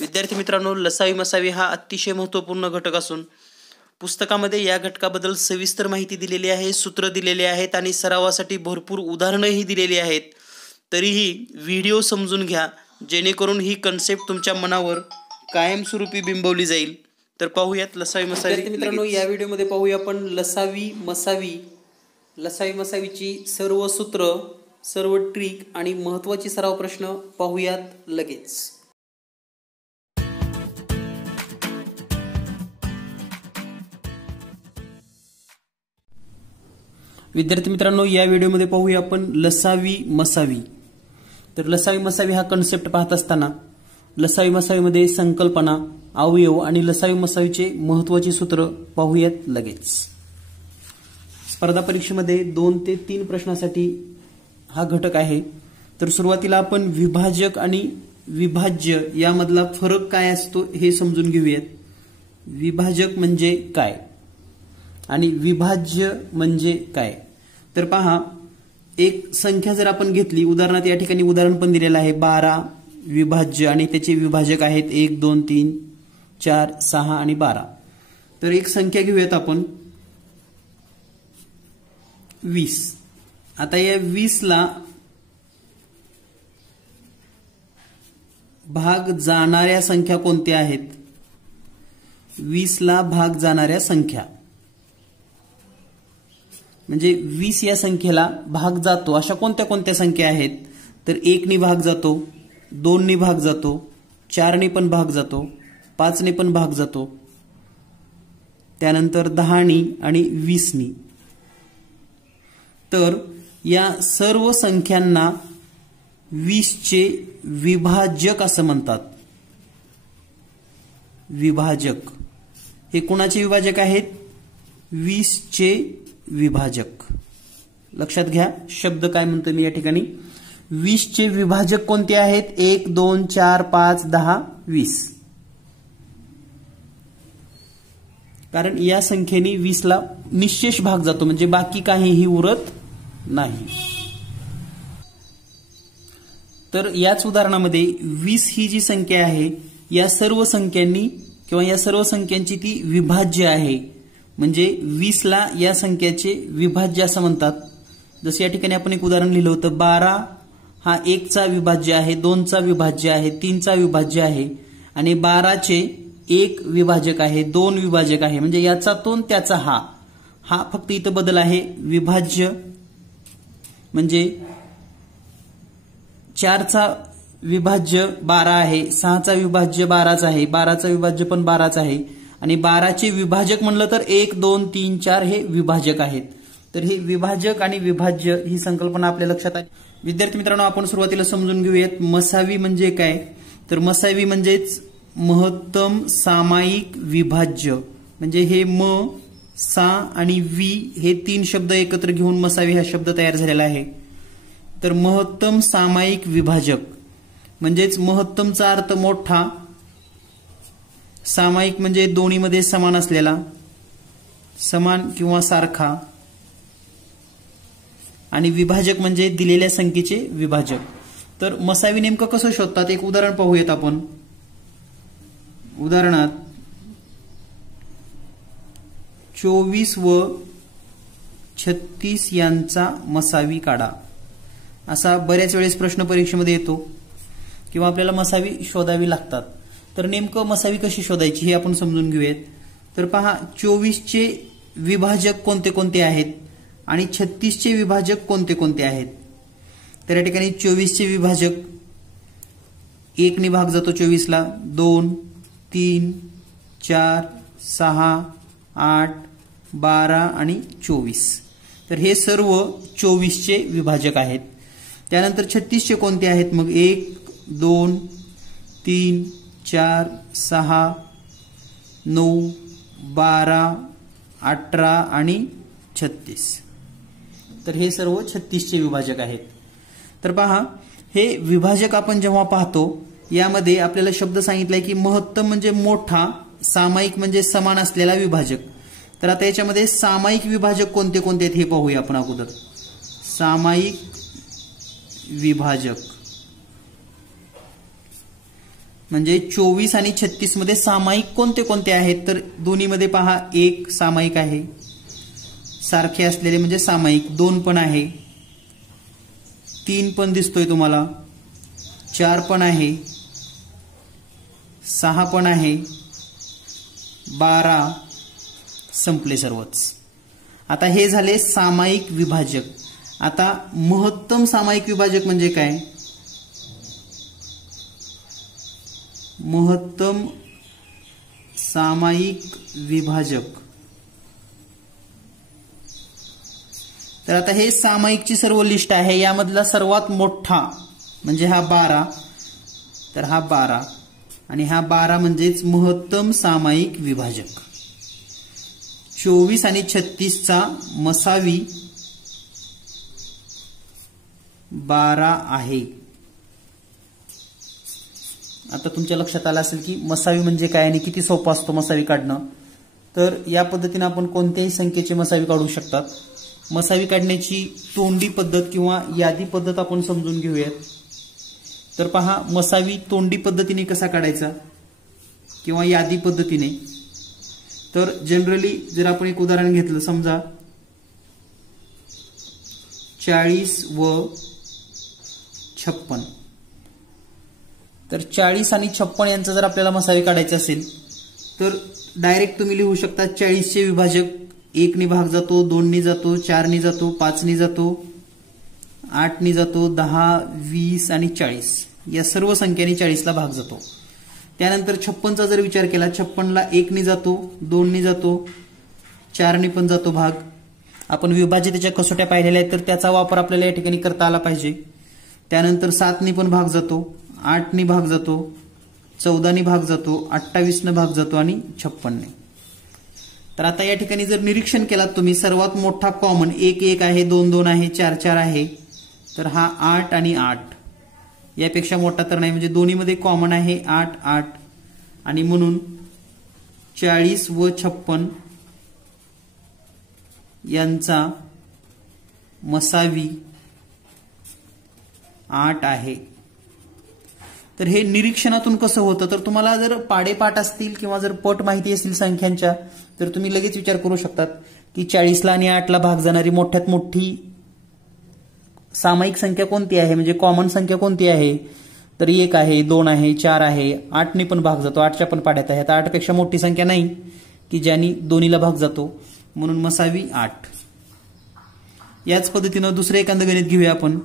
विद्यार्थी मित्रांनो, लसावी मसावी हा अतिशय महत्त्वपूर्ण घटक असून पुस्तकामध्ये या घटकाबद्दल सविस्तर माहिती दिलेली आहे, सूत्र दिलेले आहेत आणि सरावासाठी भरपूर उदाहरणंही दिलेली आहेत। तरीही व्हिडिओ समजून घ्या जेणेकरून ही कन्सेप्ट तुमच्या मनावर कायमस्वरूपी बिंबवली जाईल। तर पाहूयात लसावी मसावी। मित्रांनो, या व्हिडिओमध्ये पाहूया आपण लसावी मसावीची सर्व सूत्र, सर्व ट्रिक आणि महत्त्वाचे सराव प्रश्न पाहूयात लगेच। विद्यार्थी मित्रांनो, या व्हिडिओमध्ये पाहूया आपण लसावी मसावी। तर लसावी मसावी हा कन्सेप्ट पाहत असताना लसावी मसावीमध्ये संकल्पना, अवयव आणि लसावी मसावीचे महत्त्वाचे सूत्र पाहूयात लगेच। स्पर्धा परीक्षेमध्ये 2 ते 3 प्रश्नासाठी हा घटक आहे। तर सुरुवातीला आपण विभाजक आणि विभाज्य यामधला फरक काय असतो हे समजून घेऊयात। विभाजक म्हणजे काय आणि विभाज्य म्हणजे काय? तर पहा, एक संख्या जर आपण घेतली, उदाहरणार्थ या ठिकाणी उदाहरण पण दिलेलं आहे 12 विभाज्य आणि त्याचे विभाजक आहेत 1 2 3 4 6 आणि 12। तर एक संख्या घेऊयात आपण 20। आता या 20 ला भाग जाणाऱ्या संख्या कोणत्या आहेत? 20 ला भाग जाणाऱ्या संख्या म्हणजे 20 या संख्येला भाग जातो अशा कोणत्या कोणत्या संख्या आहेत? तर 1 ने भाग जातो, 2 ने भाग जातो, 4 ने पण भाग जातो, 5 ने पण भाग जातो, त्यानंतर 10 ने आणि 20 ने। तर या सर्व संख्यांना 20 चे विभाजक असं म्हणतात। विभाजक हे कोणाचे विभाजक आहेत? 20 चे विभाजक। लक्षात घ्या शब्द काय म्हणतो मी या ठिकाणी। 20 चे विभाजक कोणते आहेत? 1 2 4 5 10 20। कारण या संख्येने 20 ला निश्चेष भाग जातो म्हणजे बाकी काहीही उरत नाही। तर याच उदाहरणामध्ये 20 ही जी संख्या आहे या सर्व संख्यांनी किंवा या सर्व संख्यांची ती विभाज्य आहे म्हणजे 20 ला या संख्याचे विभाज्य असं म्हणतात। जसे या ठिकाणी आपण एक उदाहरण लिहिलं होतं 12 हा 1 चा विभाज्य आहे, 2 चा विभाज्य आहे, 3 चा विभाज्य आहे आणि 12 चे 1 विभाजक आहे, 2 विभाजक आहे म्हणजे याचा तो त्याचा हा फक्त इथं बदल आहे। विभाज्य म्हणजे 4 चा विभाज्य 12 आहे, 6 चा विभाज्य 12 आहे, 12 चा विभाज्य पण 12 आहे आणि 12 चे विभाजक म्हणलं तर 1 2 3 4 हे विभाजक आहेत। तर हे विभाजक आणि विभाज्य ही संकल्पना आपल्या लक्षात आली। विद्यार्थी मित्रांनो, आपण सुरुवातीला समजून घेऊयात मसावी म्हणजे काय। तर मसावी म्हणजेच महत्तम सामायिक विभाज्य म्हणजे हे सा आणि वी हे 3 शब्द एकत्र घेऊन मसावी हा शब्द तयार झालेला आहे। तर महत्तम सामायिक विभाजक म्हणजेच महत्तमचा अर्थ मोठा, सामायिक म्हणजे दोन्हीमध्ये समान असलेला, समान किंवा सारखा आणि विभाजक म्हणजे दिलेल्या संख्येचे विभाजक। तर मसावी नेमकं कसं शोधतात एक उदाहरण पाहूयात आपण। उदाहरणात 24 व 36 यांचा मसावी काढा असा बऱ्याच वेळेस प्रश्न परीक्षेमध्ये येतो किंवा आपल्याला मसावी शोधावी लागतात। तर नेमकं मसावी कशी शोधायची हे आपण समजून घेऊयात। तर पहा, 24 चे विभाजक कोणते कोणते आहेत आणि 36 चे विभाजक कोणते कोणते आहेत? तर या ठिकाणी 24 चे विभाजक 1 ने भाग जातो 24 ला, 2 3 4 6 8 12 आणि 24। तर हे सर्व 24 चे विभाजक आहेत। त्यानंतर 36 चे कोणते आहेत? मग 1 2 3 4 6 9 12 18 आणि 36। तर हे सर्व 36 चे विभाजक आहेत। तर पहा, हे विभाजक आपण जेव्हा पाहतो यामध्ये आपल्याला शब्द सांगितलाय की महत्तम म्हणजे मोठा, सामायिक म्हणजे समान असलेला विभाजक। तर आता याच्यामध्ये सामायिक विभाजक कोणते कोणते आहेत हे पाहूया आपण अगोदर। सामायिक विभाजक म्हणजे 24 आणि 36 मध्ये सामायिक कोणते कोणते आहेत, तर दोन्हीमध्ये पहा 1 सामायिक आहे, सारखे असलेले म्हणजे सामायिक 2 पण आहे, 3 पण दिसतोय तुम्हाला, 4 पण आहे, 6 पण आहे, 12 संपले सर्वच. आता हे झाले सामायिक विभाजक. आता महत्तम सामायिक विभाजक म्हणजे काय? महत्तम सामायिक विभाजक. तर आता हे सामायिकची सर्व लिस्ट आहे. यामधला सर्वात मोठा म्हणजे हा 12, तर हा 12 आणि हा 12 म्हणजेच महत्तम सामायिक विभाजक. 24 आणि 36चा मसावी 12 आहे. आता तुमच्या लक्षात आलं असेल की मसावी म्हणजे काय आणि किती सोपं असतो मसावी काढणं. तर या पद्धतीने आपण कोणत्याही संख्येचे मसावी काढू शकतात. मसावी काढण्याची तोंडी पद्धत किंवा यादी पद्धत आपण समजून घेऊयात. तर पहा, मसावी तोंडी पद्धतीने कसा काढायचा किंवा यादी पद्धतीने. तर जनरली जर आपण एक उदाहरण घेतलं, समजा 40 व 56, तर 40 आणि 56 यांचा जर आपल्याला मसावी काढायचा असेल तर डायरेक्ट तुम्ही लिहू शकता 40चे विभाजक 1 ने भाग जातो, 2 ने जातो, 4 ने जातो, 5 ने जातो, 8 ने जातो, 10, 20 आणि 40 या सर्व संख्यांनी 40ला भाग जातो. त्यानंतर 56चा जर विचार केला, 56ला 1 ने जातो, 2 ने जातो, 4 ने पण जातो भाग. आपण विभाज्यतेच्या कसोट्या पाहिलेल्या आहेत, तर त्याचा वापर आपल्याला या ठिकाणी करता आला पाहिजे. त्यानंतर 7 ने पण भाग जातो, 8 ने भाग जातो, 14 ने भाग जातो, 28 ने भाग जातो आणि 56 ने. तर आता या ठिकाणी जर निरीक्षण केलात तुम्ही, सर्वात मोठा कॉमन 1 1 आहे, 2 2 आहे, 4 4 आहे, तर हा 8 आणि 8 यापेक्षा मोठा तर नाही, म्हणजे दोन्हीमध्ये कॉमन आहे 8 8 आणि म्हणून 40 व 56 यांचा मसावी 8 आहे. तर हे निरीक्षणातून कसं होतं, तर तुम्हाला जर पाडेपाठ असतील किंवा जर पट माहिती असतील संख्यांच्या, तर तुम्ही लगेच विचार करू शकतात की 40ला आणि 8ला भाग जाणारी मोठ्यात मोठी सामायिक संख्या कोणती आहे, म्हणजे कॉमन संख्या कोणती आहे. तर 1 आहे, 2 आहे, 4 आहे, 8 ने पण भाग जातो, 8च्या पण पाड्यात आहे. आता 8 पेक्षा मोठी संख्या नाही की ज्यानी दोन्हीला भाग जातो, म्हणून मसावी 8. याच पद्धतीनं दुसरं एखादं गणित घेऊया आपण.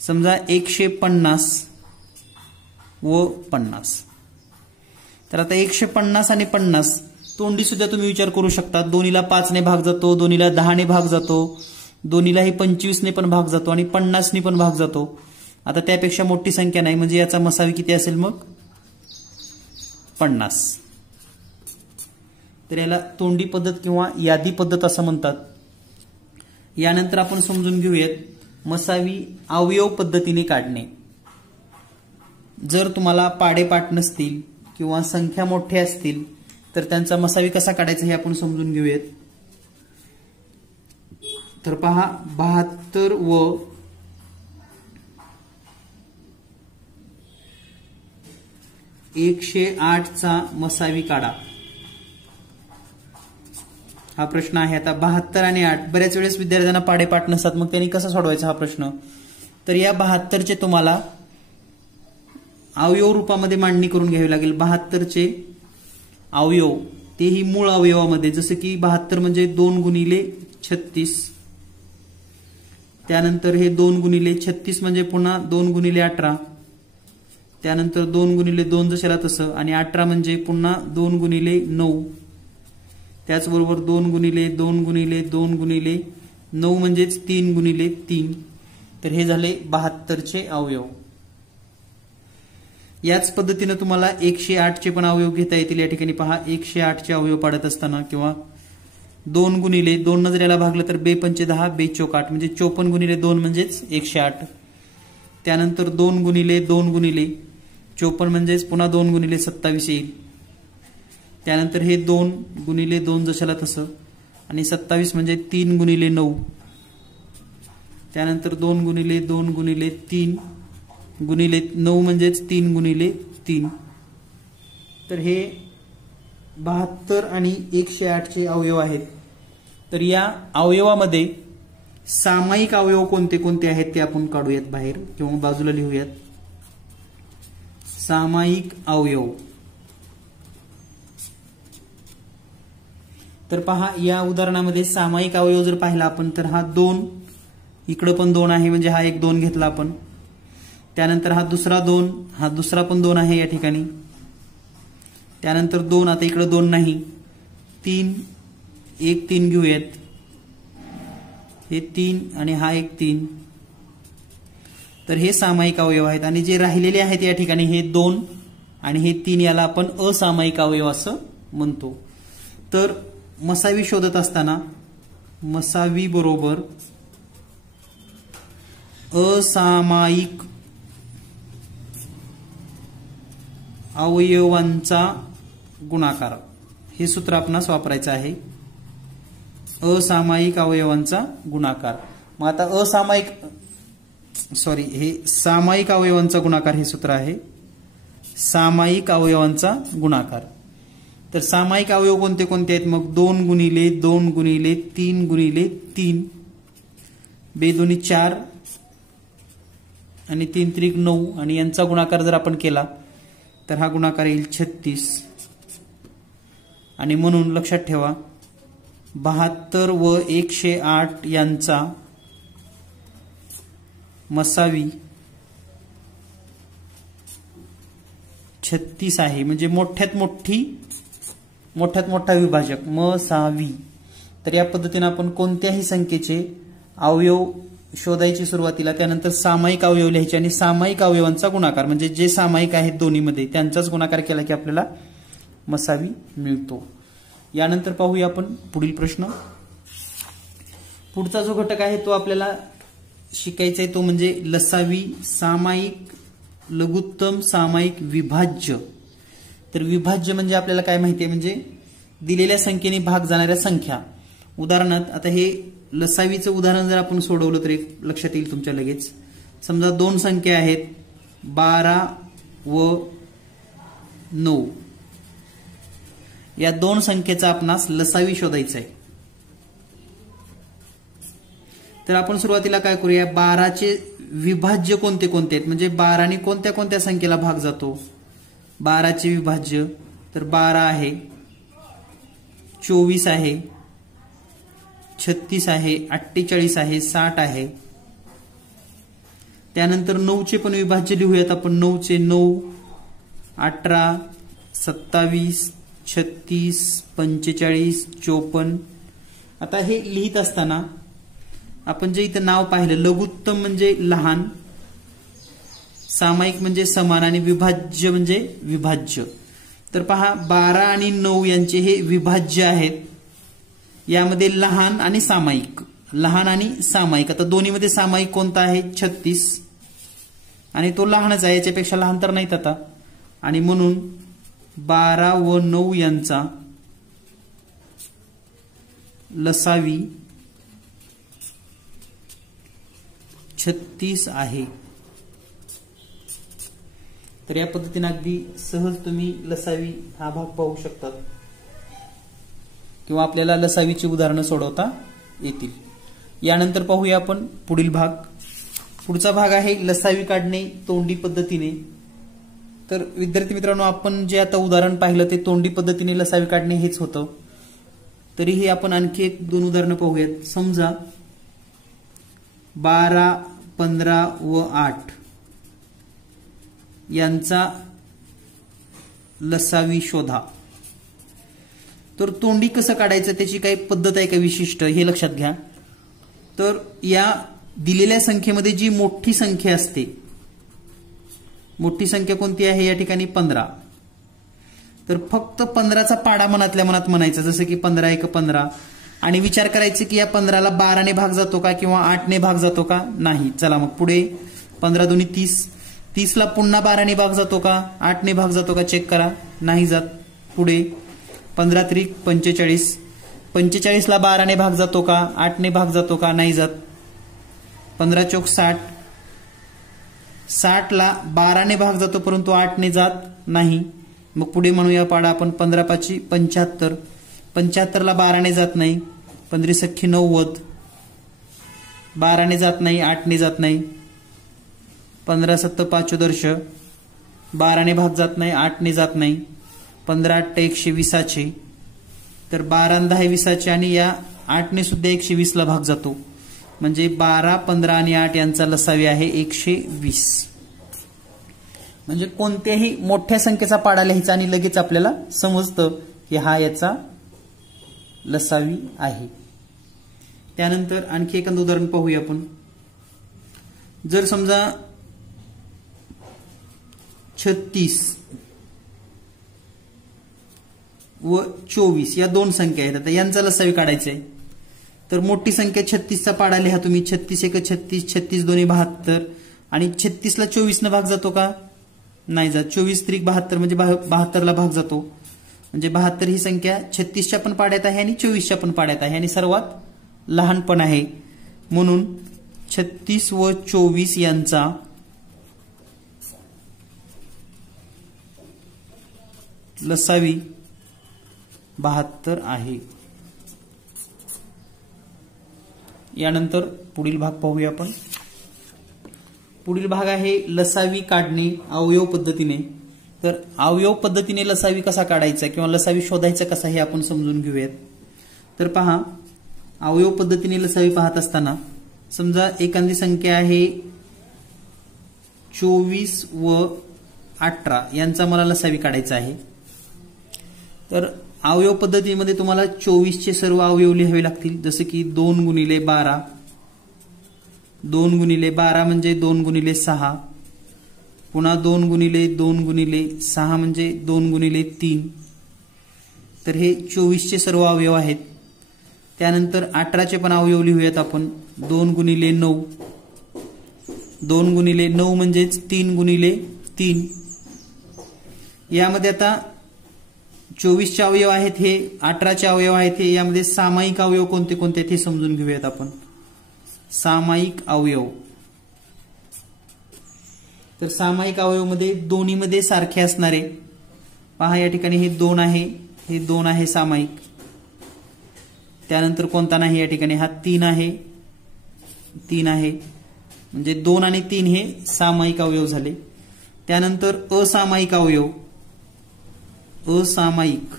समजा 150 व 50. तर आता 150 आणि 50 तोंडी सुद्धा तुम्ही विचार करू शकता. दोन्हीला 5 ने भाग जातो, दोन्हीला 10 ने भाग जातो, दोन्हीलाही 25 ने पण भाग जातो आणि 50 ने पण भाग जातो. आता त्यापेक्षा मोठी संख्या नाही, म्हणजे याचा मसावी किती असेल मग 50. तर याला तोंडी पद्धत किंवा यादी पद्धत असं म्हणतात. यानंतर आपण समजून घेऊयात मसावी अवयव पद्धतीने काढणे. जर तुम्हाला पाडेपाठ नसतील किंवा संख्या मोठ्या असतील तर त्यांचा मसावी कसा काढायचा हे आपण समजून घेऊयात. तर पहा, 72 व 108चा मसावी काढा. हा प्रश्न आहे. आता 72 आणि 8 बऱ्याच वेळेस विद्यार्थ्यांना पाडेपाठ नसतात, मग त्यांनी कसा सोडवायचा हा प्रश्न. तर या 72चे तुम्हाला अवयव रूपामध्ये मांडणी करून घ्यावी लागेल. 72चे अवयव तेही मूळ अवयवामध्ये, जसं की 72 म्हणजे 2 गुणिले 36, त्यानंतर हे 2 गुणिले 36 म्हणजे पुन्हा 2 गुणिले 18, त्यानंतर 2 गुणिले 2 जशाला तसं, आणि 18 म्हणजे पुन्हा 2 गुणिले 9, त्याचबरोबर 2 गुणिले 2 गुणिले 2 गुणिले 9 म्हणजेच 3 गुणिले 3. तर हे झाले 72चे अवयव. याच पद्धतीने तुम्हाला 108चे पण अवयव घेता येतील. या ठिकाणी पहा, 108चे अवयव पाडत असताना किंवा 2 गुणिले 2 नजरेला भागलं तर 2 पंचे 10, 2 चौक 8 म्हणजे 54 गुणिले 2 म्हणजेच 108. त्यानंतर 2 गुणिले 2 गुणिले 54 म्हणजेच पुन्हा 2 गुणिले 27 येईल. त्यानंतर हे 2 गुणिले 2 जशाला तसं, आणि 27 म्हणजे 3 गुणिले 9, त्यानंतर 2 गुणिले 2 गुणिले 3 गुणिले 9 म्हणजेच 3 गुणिले 3, तर हे 72 आणि 108 चे अवयव आहेत. तर या अवयवामध्ये सामायिक अवयव कोणते कोणते आहेत ते आपण काढूयात बाहेर किंवा बाजूला लिहूयात. सामायिक अवयव. तर पहा या उदाहरणामध्ये सामायिक अवयव जर पाहिला आपण तर हा 2, इकडं पण 2 आहे म्हणजे हा एक 2 घेतला आपण. त्यानंतर हा दुसरा 2, हा दुसरा पण 2 आहे या ठिकाणी. त्यानंतर 2, आता इकडं 2 नाही, 3, एक 3 घेऊयात, हे 3 आणि हा एक 3. तर हे सामायिक अवयव आहेत. आणि जे राहिलेले आहेत या ठिकाणी हे 2 आणि हे 3 याला आपण असामायिक अवयव असं म्हणतो. तर मसावी शोधत असताना मसावी बरोबर असामायिक अवयवांचा गुणाकार हे सूत्र आपणास वापरायचं आहे. असामायिक अवयवांचा गुणाकार. मग आता हे सामायिक अवयवांचा गुणाकार हे सूत्र आहे. सामायिक अवयवांचा गुणाकार. तर सामायिक अवयव कोणते कोणते आहेत मग 2 गुणिले 2 गुणिले 3 गुणिले 3, 2 दोन्ही 4 आणि 3 त्रिक 9 आणि यांचा गुणाकार जर आपण केला तर हा गुणाकार येईल 36. आणि म्हणून लक्षात ठेवा 72 व 108 यांचा मसावी 36 आहे. म्हणजे मोठ्यात मोठा विभाजक मसावी. तर या पद्धतीने आपण कोणत्याही संख्येचे अवयव शोधायची सुरुवातीला, त्यानंतर सामायिक अवयव लिहायचे आणि सामायिक अवयवांचा गुणाकार म्हणजे जे सामायिक आहेत दोन्हीमध्ये त्यांचाच गुणाकार केला की आपल्याला मसावी मिळतो. यानंतर पाहूया आपण पुढील प्रश्न. पुढचा जो घटक आहे तो आपल्याला शिकायचा आहे तो म्हणजे लसावी सामायिक लघुत्तम सामायिक विभाज्य. तर विभाज्य म्हणजे आपल्याला काय माहिती आहे म्हणजे दिलेल्या संख्येने भाग जाणाऱ्या संख्या. उदाहरणार्थ आता हे लसावीचं उदाहरण जर आपण सोडवलं तर एक लक्षात येईल तुमच्या लगेच. समजा 2 संख्या आहेत 12 व 9. या 2 संख्येचा आपणास लसावी शोधायचा आहे. तर आपण सुरुवातीला काय करूया 12चे विभाज्य कोणते कोणते आहेत म्हणजे 12ने कोणत्या कोणत्या संख्येला भाग जातो. 12चे विभाज्य तर 12 आहे, 24 आहे, 36 आहे, 48 आहे, 60 आहे. त्यानंतर 9चे पण विभाज्य लिहूयात आपण. 9चे 9, 18, 27, 36, 45, 54. आता हे लिहित असताना आपण जे इथं नाव पाहिलं लघुत्तम म्हणजे लहान, सामायिक म्हणजे समान आणि विभाज्य म्हणजे विभाज्य. तर पहा 12 आणि 9 यांचे हे विभाज्य आहेत. यामध्ये लहान आणि सामायिक, लहान आणि सामायिक. आता दोन्हीमध्ये सामायिक कोणता आहे 36 आणि तो लहानच आहे, याच्यापेक्षा लहान तर नाहीत आता. आणि म्हणून 12 व 9 यांचा लसावी 36 आहे. तर या पद्धतीने अगदी सहज तुम्ही लसावी हा भाग पाहू शकतात किंवा आपल्याला लसावीची उदाहरणं सोडवता येतील. यानंतर पाहूया आपण पुढील भाग. पुढचा भाग आहे लसावी काढणे तोंडी पद्धतीने. तर विद्यार्थी मित्रांनो आपण जे आता उदाहरण पाहिलं ते तोंडी पद्धतीने लसावी काढणे हेच होतं. तरीही आपण आणखी 1-2 उदाहरणं पाहूयात. समजा 12, 15 व 8 यांचा लसावी शोधा. तर तोंडी कसं काढायचं त्याची काही पद्धत आहे का विशिष्ट हे लक्षात घ्या. तर या दिलेल्या संख्येमध्ये जी मोठी संख्या असते, मोठी संख्या कोणती आहे या ठिकाणी 15. तर फक्त 15चा पाडा मनातल्या मनात म्हणायचा, जसं की 15 × 15 आणि विचार करायचे की या 15ला 12ने भाग जातो का किंवा 8ने भाग जातो का. नाही. चला मग पुढे 15 दोन्ही 30, 30ला पुन्हा 12ने भाग जातो का 8ने भाग जातो का चेक करा. नाही जात. पुढे 15 त्रिक 45, 45ला 12ने भाग जातो का 8ने भाग जातो का. नाही जात. 15 चौक 60, 60ला 12ने भाग जातो परंतु 8ने जात नाही. मग पुढे म्हणूया पाडा आपण 15 पाची 75, 75ला 12ने जात नाही, 15 सख्खी 90, 12ने जात नाही, 8ने जात नाही, 15 7 पाचोदर्श, 12ने भाग जात नाही, 8ने जात नाही, 15 8 120चे, तर 12 आणि 10 20चे आणि या 8ने सुद्धा 120ला भाग जातो, म्हणजे 12 15 आणि 8 यांचा लसावी आहे 120. म्हणजे कोणत्याही मोठ्या संख्येचा पाडा लिहायचा आणि लगेच आपल्याला समजतं की हा याचा लसावी आहे. त्यानंतर आणखी एखादं उदाहरण पाहूया आपण. जर समजा 36 व 24 या दोन संख्या आहेत, आता यांचा लसावी काढायचा आहे. तर मोठी संख्या 36चा पाडा लिहा तुम्ही. 36 1 36, 36 2 72 आणि 36ला 24 भाग जातो का? नाही जात. 24 3 72 म्हणजे 72ला भाग जातो. म्हणजे 72 ही संख्या 36च्या पण पाड्यात आहे आणि 24च्या पण पाड्यात आहे आणि सर्वात लहान पण आहे. म्हणून 36 व 24 यांचा लसावी 72 आहे. यानंतर पुढील भाग पाहूया आपण. पुढील भाग आहे लसावी काढणे अवयव पद्धतीने. तर अवयव पद्धतीने लसावी कसा काढायचा किंवा लसावी शोधायचा कसा हे आपण समजून घेऊयात. तर पहा, अवयव पद्धतीने लसावी पाहत असताना समजा एखादी संख्या आहे 24 व 18 यांचा मला लसावी काढायचा आहे. तर अवयव पद्धतीमध्ये तुम्हाला 24चे सर्व अवयव लिहावे लागतील. जसे की 2 गुणिले 12, 2 गुणिले 12 म्हणजे 2 गुणिले 6, पुन्हा 2 गुणिले 2 गुणिले 6 म्हणजे 2 गुणिले 3. तर हे 24चे सर्व अवयव आहेत. त्यानंतर 18चे पण अवयव लिहूयात आपण. 2 गुणिले 9, 2 गुणिले 9 म्हणजेच 3 गुणिले 3. यामध्ये आता 24चे अवयव आहेत हे, 18चे अवयव आहेत हे, यामध्ये सामायिक अवयव कोणते कोणते आहेत हे समजून घेऊयात आपण. सामायिक अवयव. तर सामायिक अवयव मध्ये दोन्हीमध्ये सारखे असणारे पहा, या ठिकाणी हे 2 आहे, हे 2 आहे सामायिक. त्यानंतर कोणता नाही या ठिकाणी, हा 3 आहे, 3 आहे. म्हणजे 2 आणि 3 हे सामायिक अवयव झाले. त्यानंतर असामायिक अवयव. असामायिक.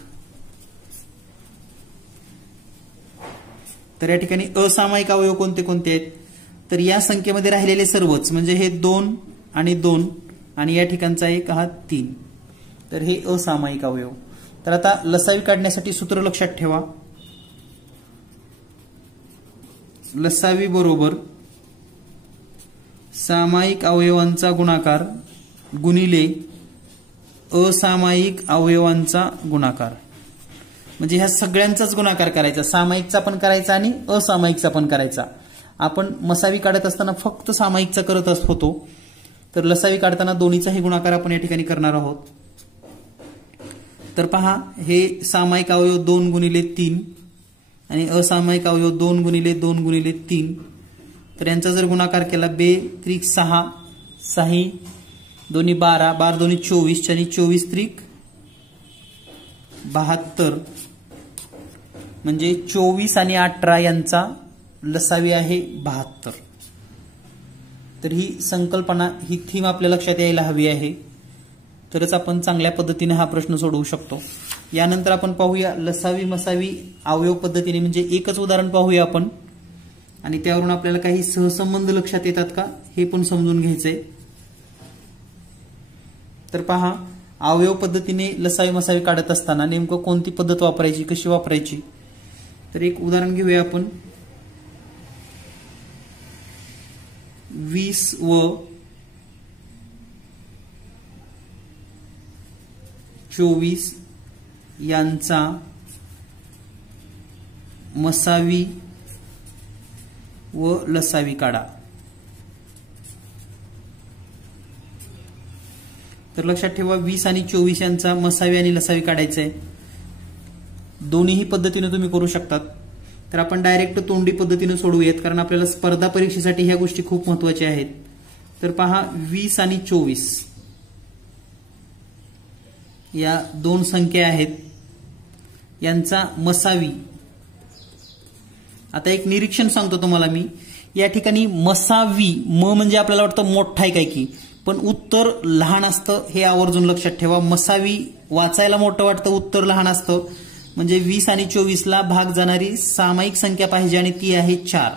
तर या ठिकाणी असामायिक अवयव कोणते कोणते आहेत? तर या संख्येमध्ये राहिलेले सर्वच, म्हणजे हे 2 आणि 2 आणि या ठिकाणचा एक हा 3. तर हे असामायिक अवयव. तर आता लसावी काढण्यासाठी सूत्र लक्षात ठेवा. लसावी बरोबर सामायिक अवयवांचा गुणाकार गुणिले असामायिक अवयवांचा गुणाकार. म्हणजे ह्या सगळ्यांचाच गुणाकार करायचा, सामायिकचा पण करायचा आणि असामायिकचा पण करायचा. आपण मसावी काढत असताना फक्त सामायिकचा करत होतो, तर लसावी काढताना दोन्हीचाही गुणाकार आपण या ठिकाणी करणार आहोत. तर पहा, हे सामायिक अवयव 2 गुणिले 3 आणि असामायिक अवयव 2 गुणिले 2 गुणिले 3. तर यांचा जर गुणाकार केला 2 त्रिक 6, 6 दोन्ही 12, 12 दोन्ही 24 आणि 24 त्रिक 72. म्हणजे 24 आणि 18 यांचा लसावी आहे 72. तर ही संकल्पना, ही थीम आपल्या लक्षात यायला हवी आहे, तरच आपण चांगल्या पद्धतीने हा प्रश्न सोडवू शकतो. यानंतर आपण पाहूया लसावी मसावी अवयव पद्धतीने, म्हणजे एकच उदाहरण पाहूया आपण आणि त्यावरून आपल्याला काही सहसंबंध लक्षात येतात का हे पण समजून घ्यायचंय. तर पहा, अवयव पद्धतीने लसावी मसावी काढत असताना नेमकं कोणती पद्धत वापरायची, कशी वापरायची. तर एक उदाहरण घेऊया आपण. 20 व 24 यांचा मसावी व लसावी काढा. तर लक्षात ठेवा, 20 आणि 24 यांचा मसावी आणि लसावी काढायचा आहे. दोन्हीही पद्धतीने तुम्ही करू शकतात. तर आपण डायरेक्ट तोंडी पद्धतीने सोडवूयात, कारण आपल्याला स्पर्धा परीक्षेसाठी ह्या गोष्टी खूप महत्त्वाच्या आहेत. तर पहा, 20 आणि 24 या दोन संख्या आहेत यांचा मसावी. आता एक निरीक्षण सांगतो तुम्हाला मी. या ठिकाणी मसावी म्हणजे आपल्याला वाटतं मोठा आहे काय की, पण उत्तर लहान असतं हे आवर्जून लक्षात ठेवा. मसावी वाचायला मोठं वाटतं, उत्तर लहान असतं. म्हणजे 20 आणि 24ला भाग जाणारी सामायिक संख्या पाहिजे आणि ती आहे 4.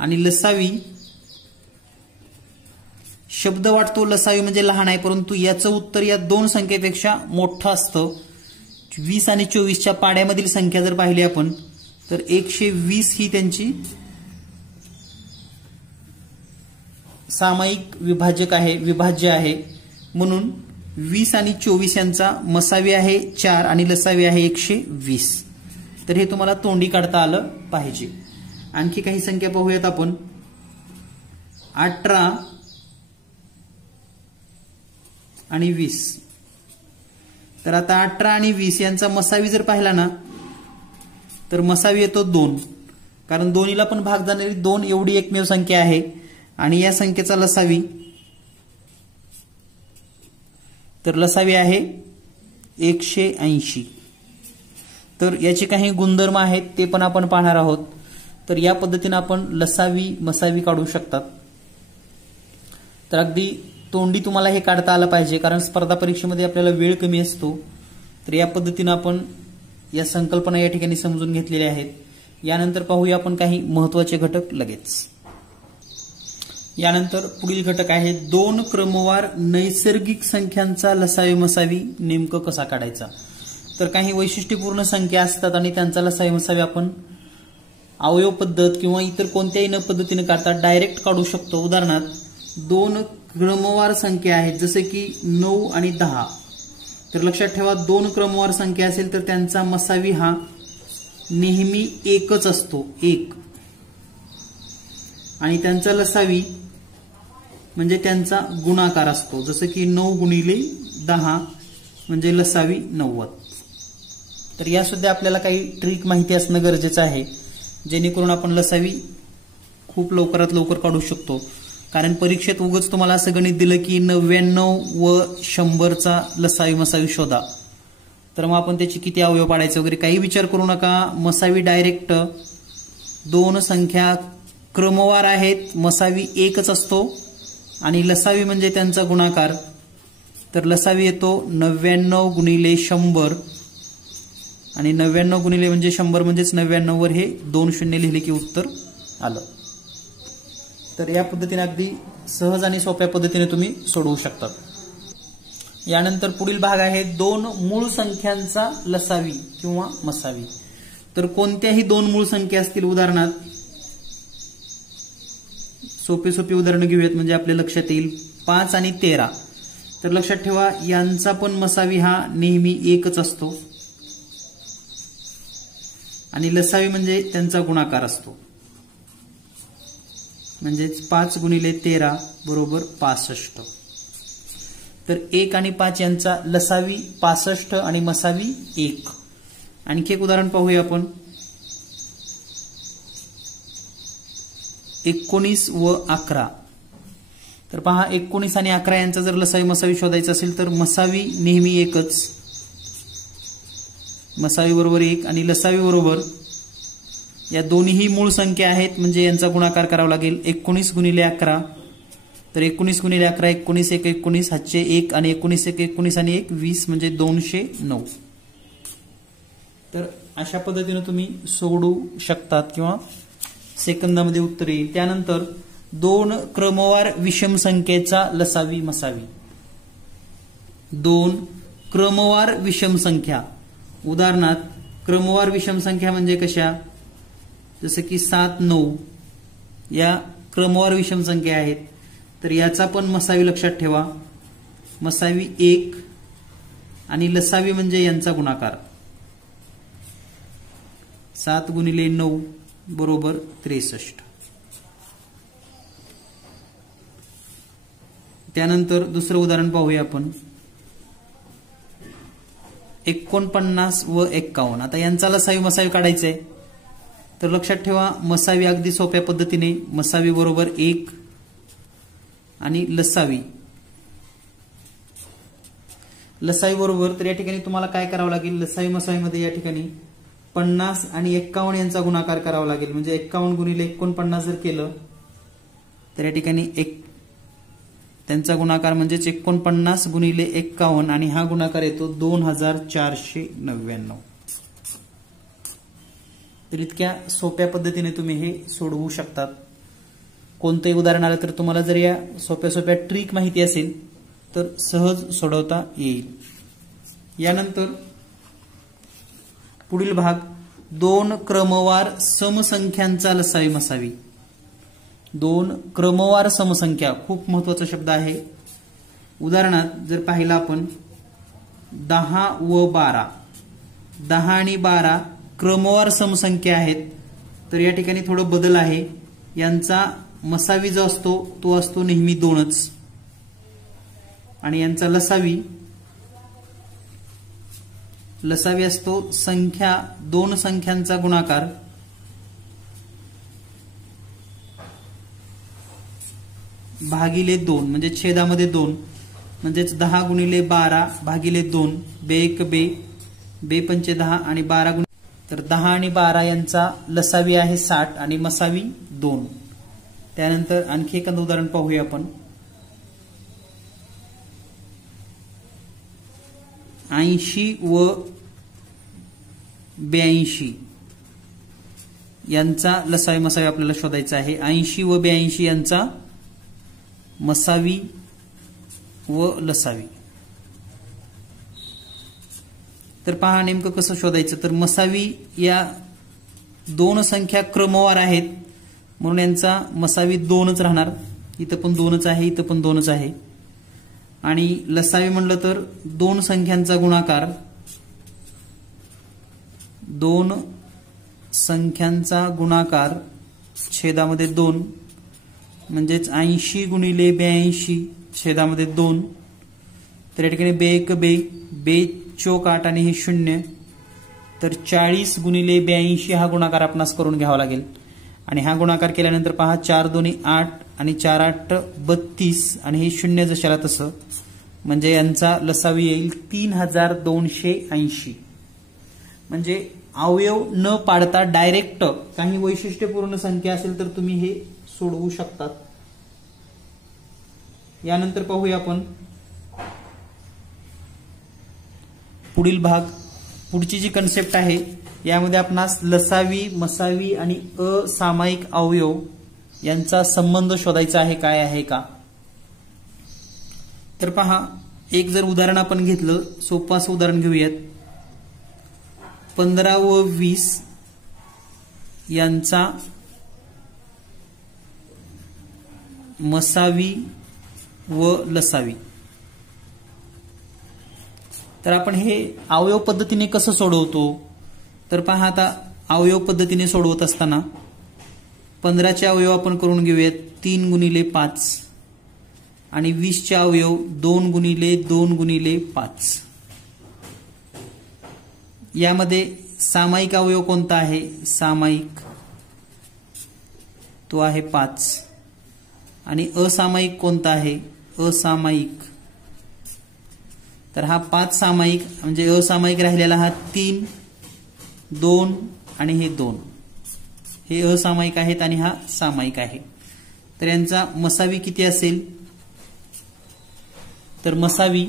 आणि लसावी शब्द वाटतो लसावी म्हणजे लहान आहे, परंतु याचं उत्तर या दोन संख्येपेक्षा मोठं असतं. 20 आणि 24च्या पाड्यामधील संख्या जर पाहिली आपण तर 120 ही त्यांची सामायिक विभाज्य आहे. म्हणून 20 आणि 24 यांचा मसावी आहे 4 आणि लसावी आहे 120. तर हे तुम्हाला तोंडी काढता आलं पाहिजे. आणखी काही संख्या पाहूयात आपण. 18 आणि 20. तर आता 18 आणि 20 यांचा मसावी जर पाहिला ना तर मसावी येतो 2, कारण दोन्हीला पण भाग जाणारी 2 एवढी एकमेव संख्या आहे. आणि या संख्येचा लसावी तर लसावी आहे 180. तर याचे काही गुणधर्म आहेत ते पण आपण पाहणार आहोत. तर या पद्धतीने आपण लसावी मसावी काढू शकतात. तर अगदी तोंडी तुम्हाला हे काढता आलं पाहिजे, कारण स्पर्धा परीक्षेमध्ये आपल्याला वेळ कमी असतो. तर या पद्धतीने आपण या संकल्पना या ठिकाणी समजून घेतलेल्या आहेत. यानंतर पाहूया आपण काही महत्वाचे घटक लगेच. यानंतर पुढील घटक आहे 2 क्रमवार नैसर्गिक संख्यांचा लसावी मसावी नेमकं कसा काढायचा. तर काही वैशिष्ट्यपूर्ण संख्या असतात आणि त्यांचा लसावी मसावी आपण अवयव पद्धत किंवा इतर कोणत्याही न पद्धतीने काढता डायरेक्ट काढू शकतो. उदाहरणार्थ 2 क्रमवार संख्या आहेत जसे की 9 आणि 10. तर लक्षात ठेवा 2 क्रमवार संख्या असेल तर त्यांचा मसावी हा नेहमी 1च असतो, 1. आणि त्यांचा लसावी म्हणजे त्यांचा गुणाकार असतो, जसं की 9 गुणिले 10 म्हणजे लसावी 90. तर या सुद्धा आपल्याला काही ट्रिक माहिती असणं गरजेचं आहे, जेणेकरून आपण लसावी खूप लवकरात लवकर काढू शकतो. कारण परीक्षेत उगाच तुम्हाला असं गणित दिलं की 99 व 100चा लसावी मसावी शोधा, तर मग आपण त्याची किती अवयव पाडायचे वगैरे काही विचार करू नका. मसावी डायरेक्ट 2 संख्या क्रमवार आहेत, मसावी 1च असतो आणि लसावी म्हणजे त्यांचा गुणाकार. तर लसावी येतो 99 गुणिले 100 आणि 99 गुणिले म्हणजे 100 म्हणजेच 99 वर हे 2 शून्य लिहिले की उत्तर आलं. तर या पद्धतीने अगदी सहज आणि सोप्या पद्धतीने तुम्ही सोडवू शकता. यानंतर पुढील भाग आहे 2 मूळ संख्यांचा लसावी किंवा मसावी. तर कोणत्याही 2 मूळ संख्या असतील, उदाहरणार्थ सोपी उदाहरणं घेऊयात म्हणजे आपल्या लक्षात येईल. 5 आणि 13. तर लक्षात ठेवा यांचा पण मसावी हा नेहमी 1च असतो आणि लसावी म्हणजे त्यांचा गुणाकार असतो. म्हणजेच 5 गुणिले 13 बरोबर 65. तर 1 आणि 5 यांचा लसावी 65 आणि मसावी 1. आणखी एक उदाहरण पाहूया आपण. 19 व 11. तर पहा 19 आणि 11 यांचा जर लसावी मसावी शोधायचा असेल तर मसावी नेहमी 1च, मसावी बरोबर 1 आणि लसावी बरोबर या दोन्ही मूळ संख्या आहेत म्हणजे यांचा गुणाकार करावा लागेल. 19 गुणिले 11. तर 19 गुणिले 11 19 1 19 हातचे 1 आणि 19 1 19 आणि 1 20 म्हणजे 209. तर अशा पद्धतीने तुम्ही सोडवू शकतात किंवा सेकंदामध्ये उत्तर येईल. त्यानंतर 2 क्रमवार विषम संख्येचा लसावी मसावी. 2 क्रमवार विषम संख्या. उदाहरणार्थ क्रमवार विषम संख्या म्हणजे कशा, जसे की 7 9 या क्रमवार विषम संख्या आहेत. तर याचा पण मसावी लक्षात ठेवा, मसावी 1 आणि लसावी म्हणजे यांचा गुणाकार. 7 गुणिले 9 बरोबर 63. त्यानंतर दुसरं उदाहरण पाहूया आपण. 49 व 51. आता यांचा लसावी मसावी काढायचंय. तर लक्षात ठेवा मसावी अगदी सोप्या पद्धतीने मसावी बरोबर 1 आणि लसावी. लसावी बरोबर, तर या ठिकाणी तुम्हाला काय करावं लागेल, लसावी मसावीमध्ये या ठिकाणी 50 आणि 51 यांचा गुणाकार करावा लागेल. म्हणजे 51 गुणिले 49 जर केलं तर या ठिकाणी त्यांचा गुणाकार म्हणजेच 49 गुणिले 51 आणि हा गुणाकार येतो 2499. तर इतक्या सोप्या पद्धतीने तुम्ही हे सोडवू शकतात. कोणतंही उदाहरण आलं तर तुम्हाला जर या सोप्या सोप्या ट्रिक माहिती असेल तर सहज सोडवता येईल. यानंतर पुढील भाग, 2 क्रमवार समसंख्यांचा लसावी मसावी. 2 क्रमवार समसंख्या खूप महत्वाचा शब्द आहे. उदाहरणार्थ जर पाहिलं आपण 10 व 12, 10 आणि 12 क्रमवार समसंख्या आहेत. तर या ठिकाणी थोडं बदल आहे. यांचा मसावी जो असतो तो असतो नेहमी 2च आणि यांचा लसावी असतो संख्या 2 संख्यांचा गुणाकार भागिले 2 म्हणजे छेदामध्ये 2 म्हणजेच 10 गुणिले 12 भागिले 2 बे 5 10 आणि 12 तर 10 आणि 12 यांचा लसावी आहे 60 आणि मसावी 2. त्यानंतर आणखी एखादं उदाहरण पाहूया आपण. 80 व 82 यांचा लसावी मसावी आपल्याला शोधायचा आहे. 80 व 82 यांचा मसावी व लसावी. तर पहा नेमकं कसं शोधायचं. तर मसावी या 2 संख्या क्रमवार आहेत म्हणून यांचा मसावी 2च राहणार. इथं पण 2च आहे, इथं पण 2च आहे. आणि लसावी म्हणलं तर 2 संख्यांचा गुणाकार, 2 संख्यांचा गुणाकार छेदामध्ये 2 म्हणजेच 80 गुणिले 82 छेदामध्ये 2. तर या ठिकाणी बे चोक 8 आणि हे 0. तर 40 गुणिले 82 हा गुणाकार आपणास करून घ्यावा लागेल. आणि हा गुणाकार केल्यानंतर पहा 4 2 8 आणि 4 8 32 आणि हे 0 जशाला तसं म्हणजे यांचा लसावी येईल 3280. म्हणजे अवयव न पाडता डायरेक्ट काही वैशिष्ट्यपूर्ण संख्या असेल तर तुम्ही हे सोडवू शकतात. यानंतर पाहूया आपण पुढील भाग. पुढची जी कन्सेप्ट आहे यामध्ये आपणास लसावी मसावी आणि असामायिक अवयव यांचा संबंध शोधायचा आहे. काय आहे का, तर पहा एक जर उदाहरण आपण घेतलं, सोपं असं उदाहरण घेऊयात. 15 व 20 यांचा मसावी व लसावी. तर आपण हे अवयव पद्धतीने कसं सोडवतो, तर पहा आता अवयव पद्धतीने सोडवत असताना 15चे अवयव आपण करून घेऊयात 3 गुणिले 5 आणि 20चे अवयव 2 गुणिले 2 गुणिले 5. यामध्ये सामायिक अवयव कोणता आहे, सामायिक तो आहे 5 आणि असामायिक कोणता आहे, असामायिक. तर हा 5 सामायिक म्हणजे असामायिक राहिलेला हा 3 2 आणि हे 2 हे असामायिक आहेत आणि हा सामायिक आहे. तर यांचा मसावी किती असेल, तर मसावी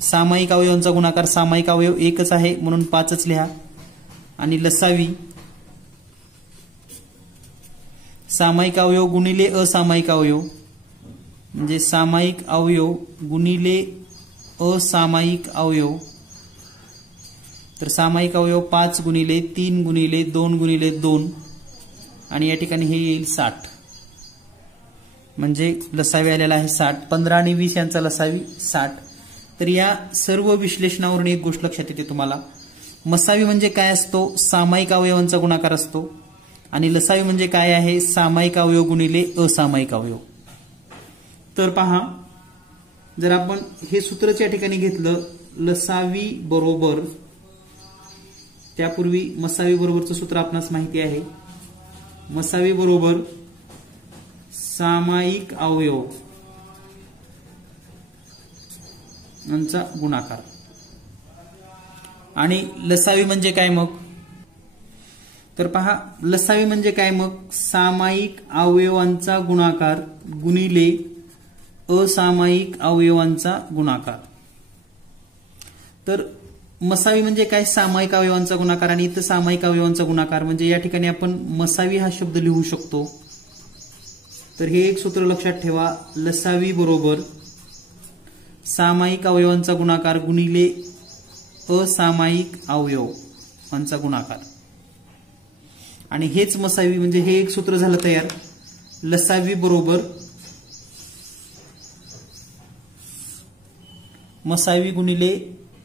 सामायिक अवयवांचा गुणाकार सामायिक अवयव एकच आहे म्हणून 5च लिहा. आणि लसावी सामायिक अवयव गुणिले असामायिक अवयव म्हणजे सामायिक अवयव गुणिले असामायिक अवयव. तर सामायिक अवयव 5 गुणिले 3 गुणिले 2 गुणिले 2 आणि या ठिकाणी हे येईल 60 म्हणजे लसावी आलेला आहे 60. 15 आणि 20 यांचा लसावी 60. तर या सर्व विश्लेषणावरून एक गोष्ट लक्षात येते तुम्हाला, मसावी म्हणजे काय असतो, सामायिक अवयवांचा गुणाकार असतो आणि लसावी म्हणजे काय आहे, सामायिक अवयव गुणिले असामायिक अवयव. तर पहा जर आपण हे सूत्रच या ठिकाणी घेतलं, लसावी बरोबर, त्यापूर्वी मसावी बरोबरचं सूत्र आपणास माहिती आहे, मसावी बरोबर सामायिक अवयव यांचा गुणाकार. आणि लसावी म्हणजे काय मग? तर पहा, लसावी म्हणजे काय मग? सामायिक अवयवांचा गुणाकार गुणिले असामायिक अवयवांचा गुणाकार. तर मसावी म्हणजे काय? सामायिक अवयवांचा गुणाकार. आणि इथं सामायिक अवयवांचा गुणाकार म्हणजे या ठिकाणी आपण मसावी हा शब्द लिहू शकतो. तर हे एक सूत्र लक्षात ठेवा, लसावी बरोबर सामायिक अवयवांचा गुणाकार गुणिले असामायिक अवयवांचा गुणाकार. आणि हेच मसावी म्हणजे हे एक सूत्र झालं तयार. लसावी बरोबर मसावी गुणिले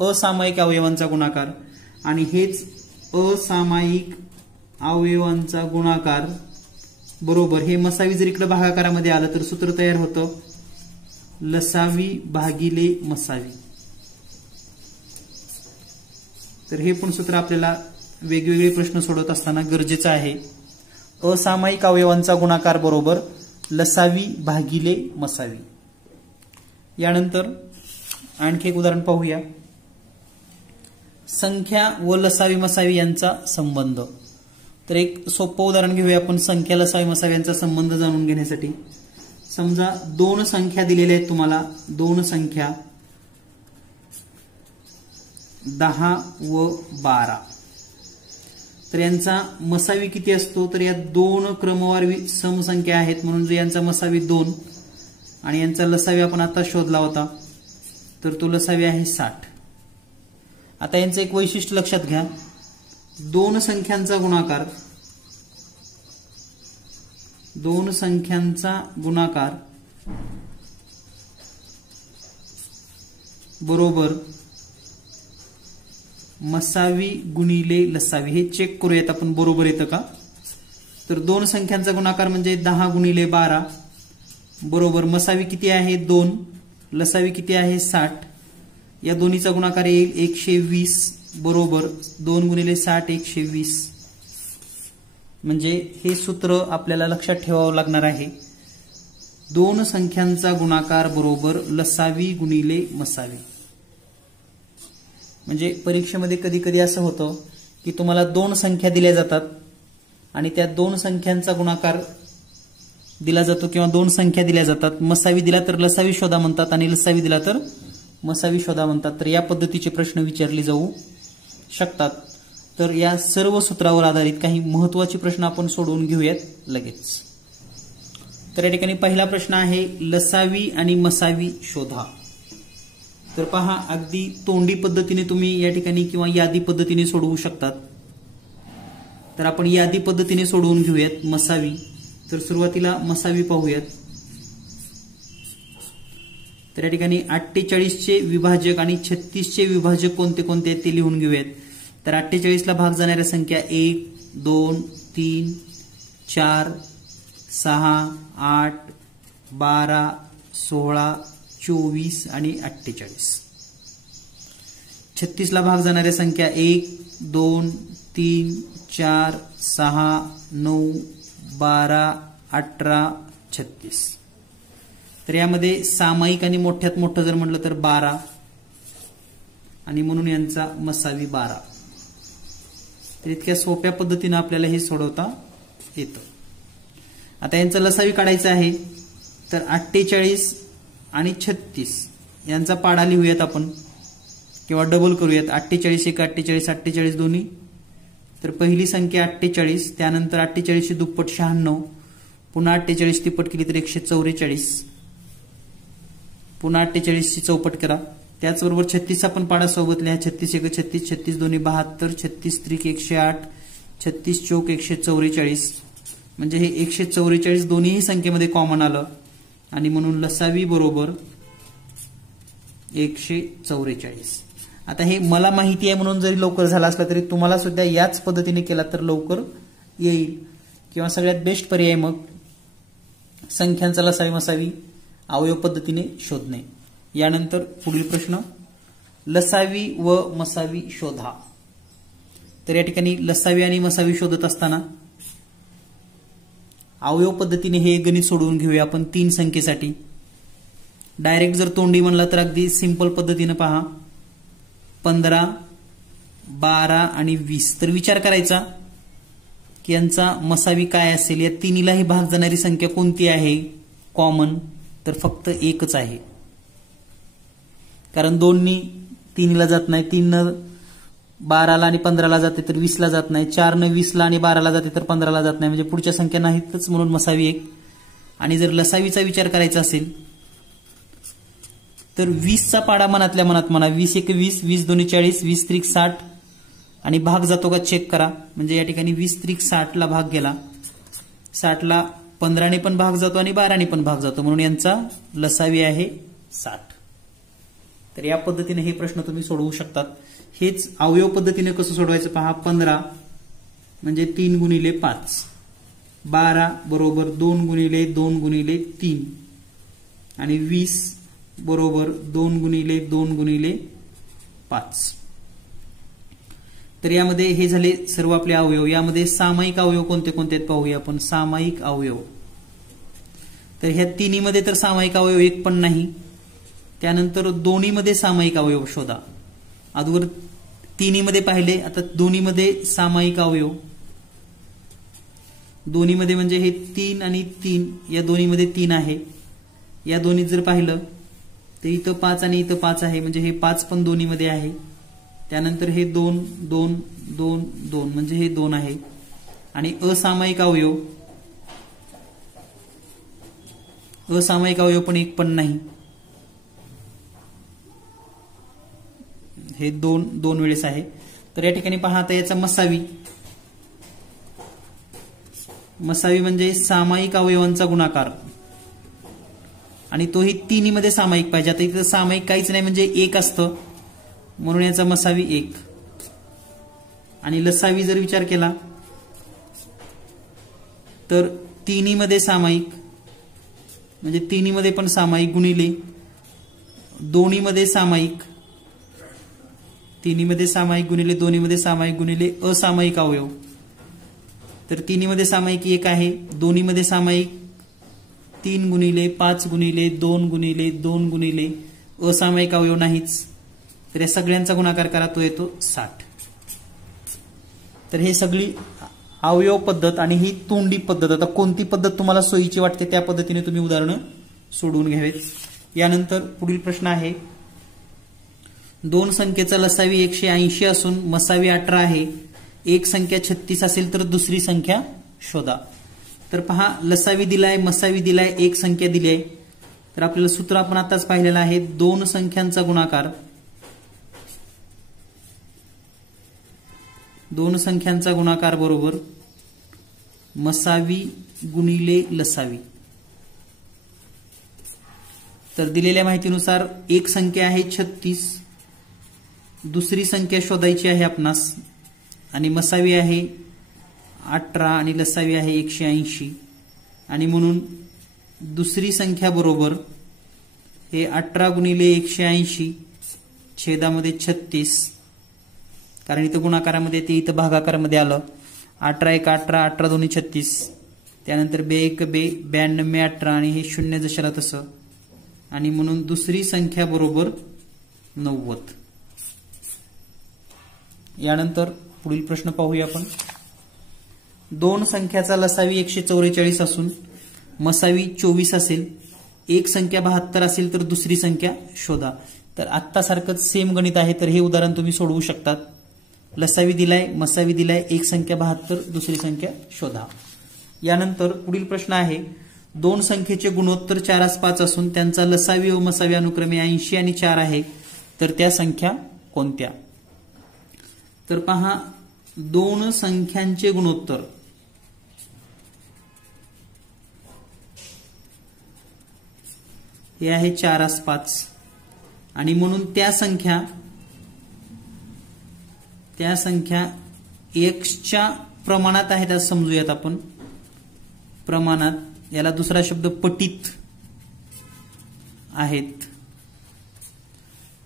असामायिक अवयवांचा गुणाकार. आणि हेच असामायिक अवयवांचा गुणाकार बरोबर हे मसावी जर इकडे भागाकारामध्ये आलं तर सूत्र तयार होतं लसावी भागिले मसावी. तर हे पण सूत्र आपल्याला वेगवेगळे प्रश्न सोडवत असताना गरजेचं आहे. असामायिक अवयवांचा गुणाकार बरोबर लसावी भागिले मसावी. यानंतर आणखी एक उदाहरण पाहूया. संख्या व लसावी मसावी यांचा संबंध. तर एक सोपं उदाहरण घेऊया आपण संख्या लसावी मसावी यांचा संबंध जाणून घेण्यासाठी. समजा दोन संख्या दिलेल्या आहेत तुम्हाला, दोन संख्या 10 व 12. तर यांचा मसावी किती असतो? तर या दोन क्रमवार समसंख्या आहेत म्हणून यांचा मसावी 2 आणि यांचा लसावी आपण आता शोधला होता तर तो लसावी आहे 60. आता यांचं एक वैशिष्ट्य लक्षात घ्या, दोन संख्यांचा गुणाकार बरोबर मसावी गुणिले लसावी. हे चेक करूयात आपण बरोबर येतं का. तर दोन संख्यांचा गुणाकार म्हणजे 10 गुणिले 12 बरोबर मसावी किती आहे 2, लसावी किती आहे 60. या दोन्हीचा गुणाकार येईल 120 बरोबर 2 गुणिले 60 120. म्हणजे हे सूत्र आपल्याला लक्षात ठेवावं लागणार आहे. दोन संख्यांचा गुणाकार बरोबर लसावी गुणिले मसावी. म्हणजे परीक्षेमध्ये कधी कधी असं होतं की तुम्हाला दोन संख्या दिल्या जातात आणि त्या दोन संख्यांचा गुणाकार दिला जातो किंवा दोन संख्या दिल्या जातात. मसावी दिला तर लसावी शोधा म्हणतात आणि लसावी दिला तर मसावी शोधा म्हणतात. तर या पद्धतीचे प्रश्न विचारले जाऊ शकतात. तर या सर्व सूत्रावर आधारित काही महत्त्वाचे प्रश्न आपण सोडवून घेऊयात लगेच. तर या ठिकाणी पहिला प्रश्न आहे लसावी आणि मसावी शोधा. तर पहा, अगदी तोंडी पद्धतीने तुम्ही या ठिकाणी किंवा यादी पद्धतीने सोडवू शकतात. तर आपण यादी पद्धतीने सोडवून घेऊयात मसावी. तर सुरुवातीला मसावी पाहूयात. तर या ठिकाणी 48चे विभाजक आणि 36चे विभाजक कोणते कोणते आहेत ते लिहून घेऊयात. तर 48ला भाग जाणाऱ्या संख्या 1 2 3 4 6 8 12 16 24 आणि 48. 36ला भाग जाणाऱ्या संख्या 1 2 3 4 6 9 12 18 36. तर यामध्ये सामायिक आणि मोठ्यात मोठं जर म्हटलं तर 12 आणि म्हणून यांचा मसावी 12. तर इतक्या सोप्या पद्धतीने आपल्याला हे सोडवता येतं. आता यांचा लसावी काढायचा आहे. तर 48 आणि 36 यांचा पाडा लिहूयात आपण किंवा डबल करूयात. 48 1 48 48 दोन्ही. तर पहिली संख्या 48, त्यानंतर 48 ची दुप्पट 96, पुन्हा 48 तिप्पट केली तर 144, पुन्हा 48 ची चौपट करा. त्याचबरोबर 36 पण पाडा सोबत लिहा. 36 1 36 36 दोन्ही 72, 36 त्रिक 108, 36 चौक 144. म्हणजे हे 144 दोन्ही संख्येमध्ये कॉमन आलं आणि म्हणून लसावी बरोबर 144. आता हे मला माहिती आहे म्हणून जरी लवकर झाला असला तरी तुम्हाला सुद्धा याच पद्धतीने केला तर लवकर येईल. किंवा सगळ्यात बेस्ट पर्याय मग संख्यांचा लसावी मसावी अवयव पद्धतीने शोधणे. यानंतर पुढील प्रश्न लसावी व मसावी शोधा. तर या ठिकाणी लसावी आणि मसावी शोधत असताना अवयव पद्धतीने हे गणित सोडवून घेऊया आपण 3 संख्येसाठी. डायरेक्ट जर तोंडी म्हणला तर अगदी सिंपल पद्धतीने पहा 15, 12 आणि 20. तर विचार करायचा की यांचा मसावी काय असेल. या तिन्हीलाही भाग जाणारी संख्या कोणती आहे कॉमन, तर फक्त एकच आहे. कारण 2नी 3ला जात नाही, 3 12ला आणि 15ला जाते तर 20ला जात नाही, 4 20ला आणि 12ला जाते तर 15ला जात नाही, म्हणजे पुढच्या संख्या नाहीतच, म्हणून मसावी 1. आणि जर लसावीचा विचार करायचा असेल तर 20चा पाडा मनातल्या मनात म्हणा. 20 1 20, 20 2 40, 20 3 60 आणि भाग जातो का चेक करा. म्हणजे या ठिकाणी 20 3 60ला भाग गेला, 60ला 15ने पण भाग जातो आणि 12ने पण भाग जातो, म्हणून यांचा लसावी आहे 60. तर या पद्धतीने हे प्रश्न तुम्ही सोडवू शकतात. हेच अवयव पद्धतीने कसं सोडवायचं पहा. 15 म्हणजे 3 गुणिले 5, 12 बरोबर 2 गुणिले 2 गुणिले 3 आणि 20 बरोबर 2 गुणिले 2 गुणिले 5. तर यामध्ये हे झाले सर्व आपले अवयव. यामध्ये सामायिक अवयव कोणते कोणते आहेत पाहूया आपण. सामायिक अवयव, तर ह्या तिन्हीमध्ये तर सामायिक अवयव एक पण नाही. त्यानंतर दोन्हीमध्ये सामायिक अवयव शोधा. अगोदर तिन्हीमध्ये पाहिले, आता दोन्हीमध्ये सामायिक अवयव. दोन्हीमध्ये म्हणजे हे 3 आणि 3, या दोन्हीमध्ये 3 आहे. या दोन्हीत जर पाहिलं तर इथं 5 आणि इथं 5 आहे, म्हणजे हे 5 पण दोन्हीमध्ये आहे. त्यानंतर हे 2 2 2 2 म्हणजे हे 2 आहे. आणि असामायिक अवयव, असामायिक अवयव पण एक पण नाही. हे 2 2 वेळेस आहे. तर या ठिकाणी पहा, आता याचा मसावी, मसावी म्हणजे सामायिक अवयवांचा गुणाकार, आणि तोही तिन्हीमध्ये सामायिक पाहिजे. आता इथं सामायिक काहीच नाही म्हणजे 1 असतं, म्हणून याचा मसावी 1. आणि लसावी जर विचार केला तर तिन्हीमध्ये सामायिक म्हणजे तिन्हीमध्ये पण सामायिक गुणिले दोन्हीमध्ये सामायिक, तिन्हीमध्ये सामायिक गुणिले दोन्हीमध्ये सामायिक गुणिले असामायिक अवयव. तर तिन्हीमध्ये सामायिक 1 आहे, दोन्हीमध्ये सामायिक 3 गुणिले 5 गुणिले 2 गुणिले 2 गुणिले असामायिक अवयव नाहीच. तर या सगळ्यांचा गुणाकार करा, तो येतो 60. तर हे सगळी अवयव पद्धत आणि ही तोंडी पद्धत. आता कोणती पद्धत तुम्हाला सोयीची वाटते त्या पद्धतीने तुम्ही उदाहरणं सोडवून घ्यावेत. यानंतर पुढील प्रश्न आहे. 2 संख्येचा लसावी 180 असून मसावी 18 आहे. एक संख्या 36 असेल तर दुसरी संख्या शोधा. तर पहा, लसावी दिलाय, मसावी दिलाय, एक संख्या दिली आहे. तर आपल्याला सूत्र आपण आताच पाहिलेलं आहे. 2 संख्यांचा गुणाकार, 2 संख्यांचा गुणाकार बरोबर मसावी गुणिले लसावी. तर दिलेल्या माहितीनुसार एक संख्या आहे 36, दुसरी संख्या शोधायची आहे आपणास, आणि मसावी आहे 18 आणि लसावी आहे 180. आणि म्हणून दुसरी संख्या बरोबर हे 18 गुणिले 180 छेदामध्ये 36, कारण इथं गुणाकारामध्ये ते इथं भागाकारामध्ये आलं. 18 1 18, 18 2 36, त्यानंतर 2 1 2, 92 18 आणि हे 0 जशाला तसं. आणि म्हणून दुसरी संख्या बरोबर 90. यानंतर पुढील प्रश्न पाहूया आपण. 2 संख्याचा लसावी 144 असून मसावी 24 असेल. एक संख्या 72 असेल तर दुसरी संख्या शोधा. तर आत्तासारखंच सेम गणित आहे, तर हे उदाहरण तुम्ही सोडवू शकतात. लसावी दिलाय, मसावी दिलाय, एक संख्या 72, दुसरी संख्या शोधा. यानंतर पुढील प्रश्न आहे. 2 संख्येचे गुणोत्तर 4:5 असून त्यांचा लसावी व मसावी अनुक्रमे 80 आणि 4 आहे. तर त्या संख्या कोणत्या? तर पहा, 2 संख्यांचे गुणोत्तर हे आहे 4:5 आणि म्हणून त्या संख्या एक्सच्या प्रमाणात आहेत असं समजूयात आपण. प्रमाणात, याला दुसरा शब्द पटीत आहेत.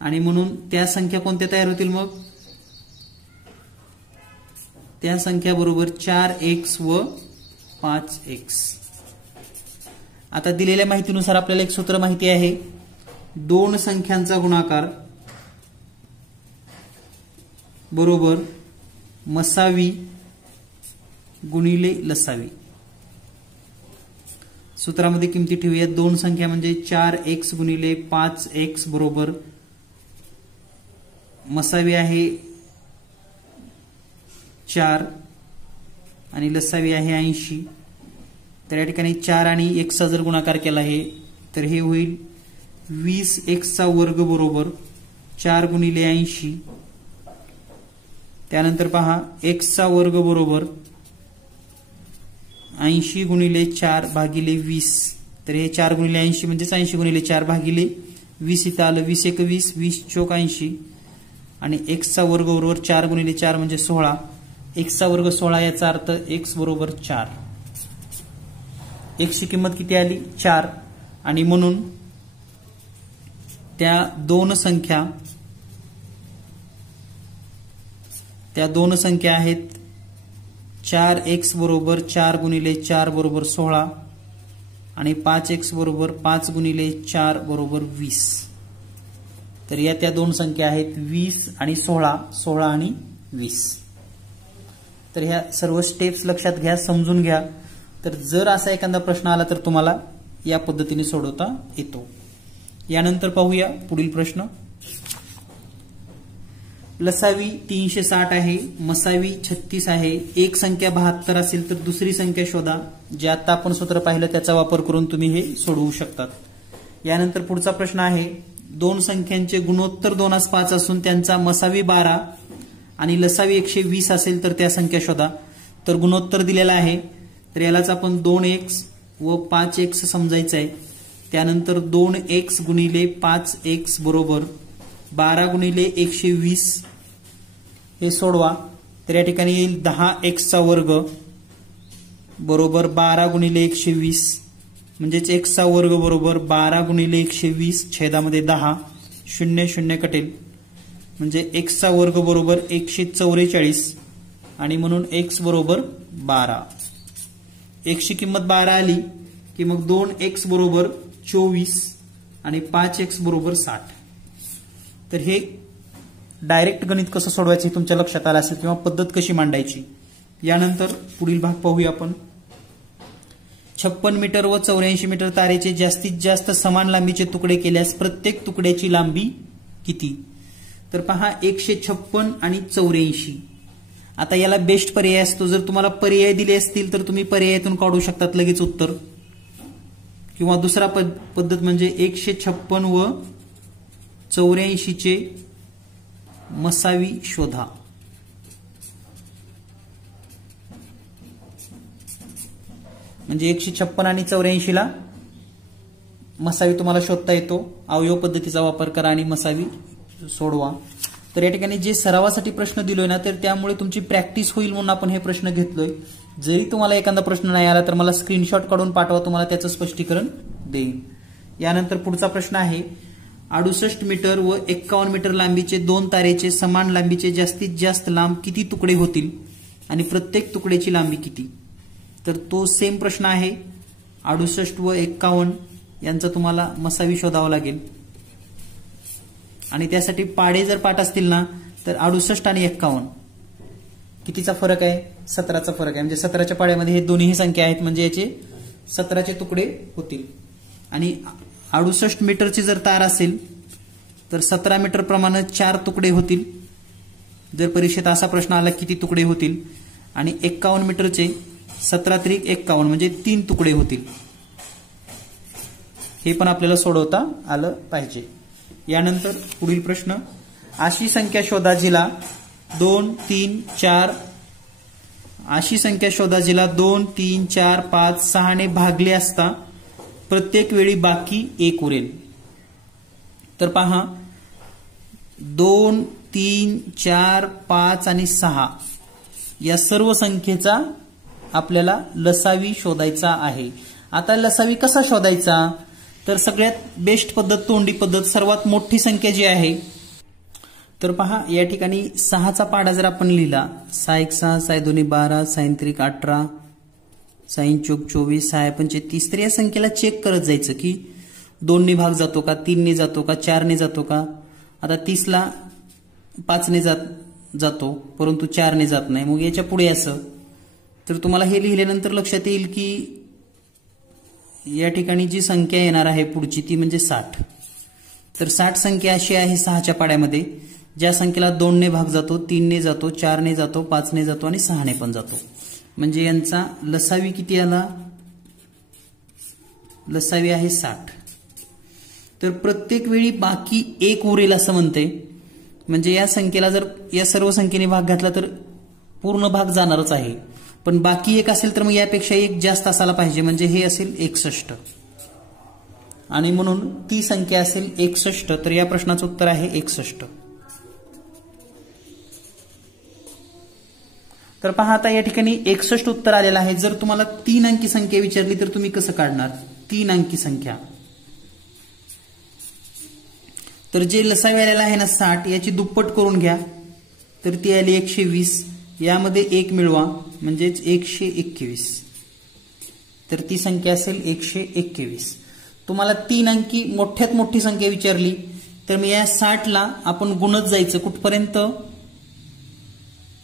आणि म्हणून त्या संख्या कोणत्या तयार होतील मग? त्या संख्या बरोबर 4x व 5x. आता दिलेल्या माहितीनुसार आपल्याला एक सूत्र माहिती आहे. दोन संख्यांचा गुणाकार बरोबर मसावी गुणिले लसावी. सूत्रामध्ये किमती ठेवूया. दोन संख्या म्हणजे 4x गुणिले 5x बरोबर मसावी आहे 4 आणि लसावी आहे 80. तर या ठिकाणी 4 आणि x चा जर गुणाकार केला आहे तर हे होईल 20x चा वर्ग बरोबर 4 गुणिले 80. त्यानंतर पहा x चा वर्ग बरोबर 80 गुणिले 4 भागिले 20. तर हे 4 गुणिले 80 म्हणजेच 80 गुणिले 4 भागिले 20 इथं आलं. 20 एक 20, 20 चौक 80 आणि x चा वर्ग बरोबर 4 गुणिले 4 म्हणजे 16. x चा वर्ग 16 याचा अर्थ x बरोबर 4. x ची किंमत किती आली 4 आणि म्हणून त्या दोन संख्या आहेत 4x बरोबर 4 गुणिले 4 बरोबर 16 आणि 5x बरोबर 5 गुणिले 4 बरोबर 20. तर या त्या दोन संख्या आहेत 20 आणि 16, 16 आणि 20. तर ह्या सर्व स्टेप्स लक्षात घ्या, समजून घ्या. तर जर असा एखादा प्रश्न आला तर तुम्हाला या पद्धतीने सोडवता येतो. यानंतर पाहूया पुढील प्रश्न. लसावी 360 आहे, मसावी 36 आहे. एक संख्या 72 असेल तर दुसरी संख्या शोधा. जे आता आपण सूत्र पाहिलं त्याचा वापर करून तुम्ही हे सोडवू शकतात. यानंतर पुढचा प्रश्न आहे. दोन संख्यांचे गुणोत्तर 2:5 असून त्यांचा मसावी 12 आणि लसावी 120 असेल तर त्या संख्या शोधा. तर गुणोत्तर दिलेला आहे तर यालाच आपण 2x व 5x समजायचं आहे. त्यानंतर 2x गुणिले 5x बरोबर 12 गुणिले 120 हे सोडवा. तर या ठिकाणी येईल 10x चा वर्ग बरोबर 12 गुणिले 120 म्हणजेच x चा वर्ग बरोबर 12 गुणिले 120 छेदामध्ये 10 0 0 कटेल म्हणजे x चा वर्ग बरोबर 144 आणि म्हणून x बरोबर 12. x ची किंमत 12 आली की मग 2x बरोबर 24 आणि 5x बरोबर 60. तर हे डायरेक्ट गणित कसं सोडवायचं हे तुमच्या लक्षात आलं असेल किंवा पद्धत कशी मांडायची. यानंतर पुढील भाग पाहूया आपण. 56 मीटर व 84 मीटर तारेचे जास्तीत जास्त समान लांबीचे तुकडे केल्यास प्रत्येक तुकड्याची लांबी किती. तर पहा 156 आणि 84. आता याला बेस्ट पर्याय असतो. जर तुम्हाला पर्याय दिले असतील तर तुम्ही पर्यायातून काढू शकतात लगेच उत्तर. किंवा दुसरा पद्धत म्हणजे 156 व 84 चे मसावी शोधा. म्हणजे 156 आणि 84 ला मसावी तुम्हाला शोधता येतो. अवयव पद्धतीचा वापर करा आणि मसावी सोडवा. तर या ठिकाणी जे सरावासाठी प्रश्न दिलोय ना तर त्यामुळे तुमची प्रॅक्टिस होईल म्हणून आपण हे प्रश्न घेतलोय. जरी तुम्हाला एखादा प्रश्न नाही आला तर मला स्क्रीनशॉट काढून पाठवा, तुम्हाला त्याचं स्पष्टीकरण देईन. यानंतर पुढचा प्रश्न आहे. 68 मीटर व 51 मीटर लांबीचे दोन तारेचे समान लांबीचे जास्तीत जास्त लांब किती तुकडे होतील आणि प्रत्येक तुकड्याची लांबी किती. तर तो सेम प्रश्न आहे. 68 व 51 यांचा तुम्हाला मसावी शोधावा लागेल आणि त्यासाठी पाडे जर पाठ असतील ना तर 68 आणि 51 कितीचा फरक आहे 17चा फरक आहे. म्हणजे 17च्या पाड्यामध्ये हे दोन्ही संख्या आहेत म्हणजे याचे 17चे तुकडे होतील. आणि 68 मीटरची जर तार असेल तर 17 मीटर प्रमाणे 4 तुकडे होतील. जर परीक्षेत असा प्रश्न आला किती तुकडे होतील. आणि 51 मीटरचे 17 त्रिक 51 म्हणजे 3 तुकडे होतील. हे पण आपल्याला सोडवता आलं पाहिजे. यानंतर पुढील प्रश्न. अशी संख्या शोधा जिला 2 3 4 अशी संख्या शोधा जिला 2 3 4 5 6 ने भागले असता प्रत्येक वेळी बाकी 1 उरेल. तर पहा 2 3 4 5 आणि 6 या सर्व संख्येचा आपल्याला लसावी शोधायचा आहे. आता लसावी कसा शोधायचा तर सगळ्यात बेस्ट पद्धत तोंडी पद्धत. सर्वात मोठी संख्या जी आहे तर पहा या ठिकाणी 6चा पाढा जर आपण लिहिला 6 1 6 6 2 12 6 3 18 6 चौक 24 6 पंचे 30 तर या संख्येला चेक करत जायचं की 2 ने भाग जातो का, 3 ने जातो का, 4 ने जातो का. आता 30ला 5 ने जातो परंतु 4 ने जात नाही. मग याच्या पुढे असं तर तुम्हाला हे लिहिल्यानंतर लक्षात येईल की या ठिकाणी जी संख्या येणार आहे पुढची ती म्हणजे 60. तर 60 संख्या अशी आहे 6च्या पाड्यामध्ये ज्या संख्येला 2 ने भाग जातो, 3 ने जातो, 4 ने जातो, 5 ने जातो आणि 6 ने पण जातो. म्हणजे यांचा लसावी किती आला? लसावी आहे 60. तर प्रत्येक वेळी बाकी 1 उरेल असं म्हणते. म्हणजे या संख्येला जर या सर्व संख्येने भाग घातला तर पूर्ण भाग जाणारच आहे. पण बाकी 1 असेल तर मग यापेक्षा 1 जास्त असायला पाहिजे. म्हणजे हे असेल 61 आणि म्हणून ती संख्या असेल 61. तर या प्रश्नाचं उत्तर आहे 61. तर पहा आता या ठिकाणी 61 उत्तर आलेलं आहे. जर तुम्हाला 3 अंकी संख्या विचारली तर तुम्ही कसं काढणार? 3 अंकी संख्या तर जे लसावी आलेला आहे ना 60 याची दुप्पट करून घ्या तर ती आली 120. यामध्ये 1 मिळवा म्हणजेच 121. तर ती संख्या असेल 121. तुम्हाला 3 अंकी मोठ्यात मोठी संख्या विचारली तर मी या 60ला आपण गुणत जायचं कुठपर्यंत?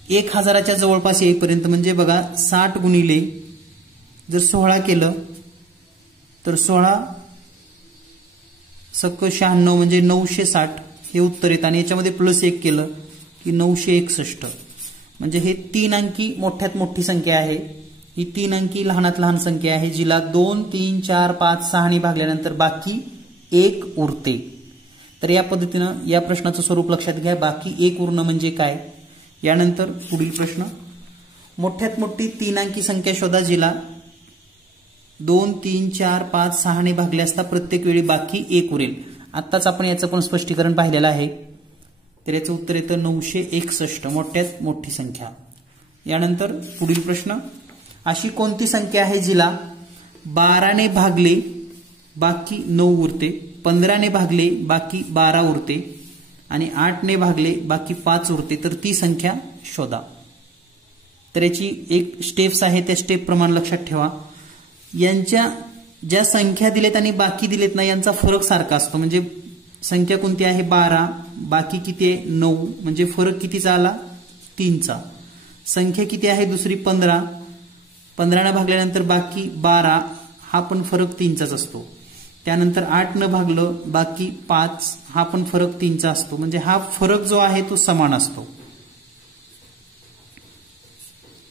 1000च्या जवळपास येईपर्यंत. म्हणजे बघा 60 गुणिले जर 16 केलं तर 16 सक्क 96 म्हणजे 960 हे उत्तर येतं. आणि याच्यामध्ये प्लस 1 केलं की 961. म्हणजे हे 3 अंकी मोठ्यात मोठी संख्या आहे. ही 3 अंकी लहानात लहान संख्या आहे जिला 2, 3, 4, 5, 6 ने भागल्यानंतर बाकी 1 उरते. तर या पद्धतीनं या प्रश्नाचं स्वरूप लक्षात घ्या. बाकी 1 उरणं म्हणजे काय? यानंतर पुढील प्रश्न, मोठ्यात मोठी 3 अंकी संख्या शोधा जिला 2, 3, 4, 5, 6 ने भागले असता प्रत्येक वेळी बाकी 1 उरेल. आत्ताच आपण याचं पण स्पष्टीकरण पाहिलेलं आहे. तर याचं उत्तर येतं 961 मोठ्यात मोठी संख्या. यानंतर पुढील प्रश्न, अशी कोणती संख्या आहे जिला 12 ने भागले बाकी 9 उरते, 15 ने भागले बाकी 12 उरते आणि 8 ने भागले बाकी 5 उरते. तर ती संख्या शोधा. तर याची एक स्टेप्स आहे त्या स्टेप प्रमाणे लक्षात ठेवा. यांच्या ज्या संख्या दिलेत आणि बाकी दिलेत ना यांचा फरक सारखा असतो. म्हणजे संख्या कोणती आहे 12, बाकी किती आहे 9, म्हणजे फरक कितीचा आला 3चा. संख्या किती आहे दुसरी 15, 15 ने भागल्यानंतर बाकी 12 हा पण फरक 3चाच असतो. त्यानंतर 8 न भागलं बाकी 5 हा पण फरक 3चा असतो. म्हणजे हा फरक जो आहे तो समान असतो.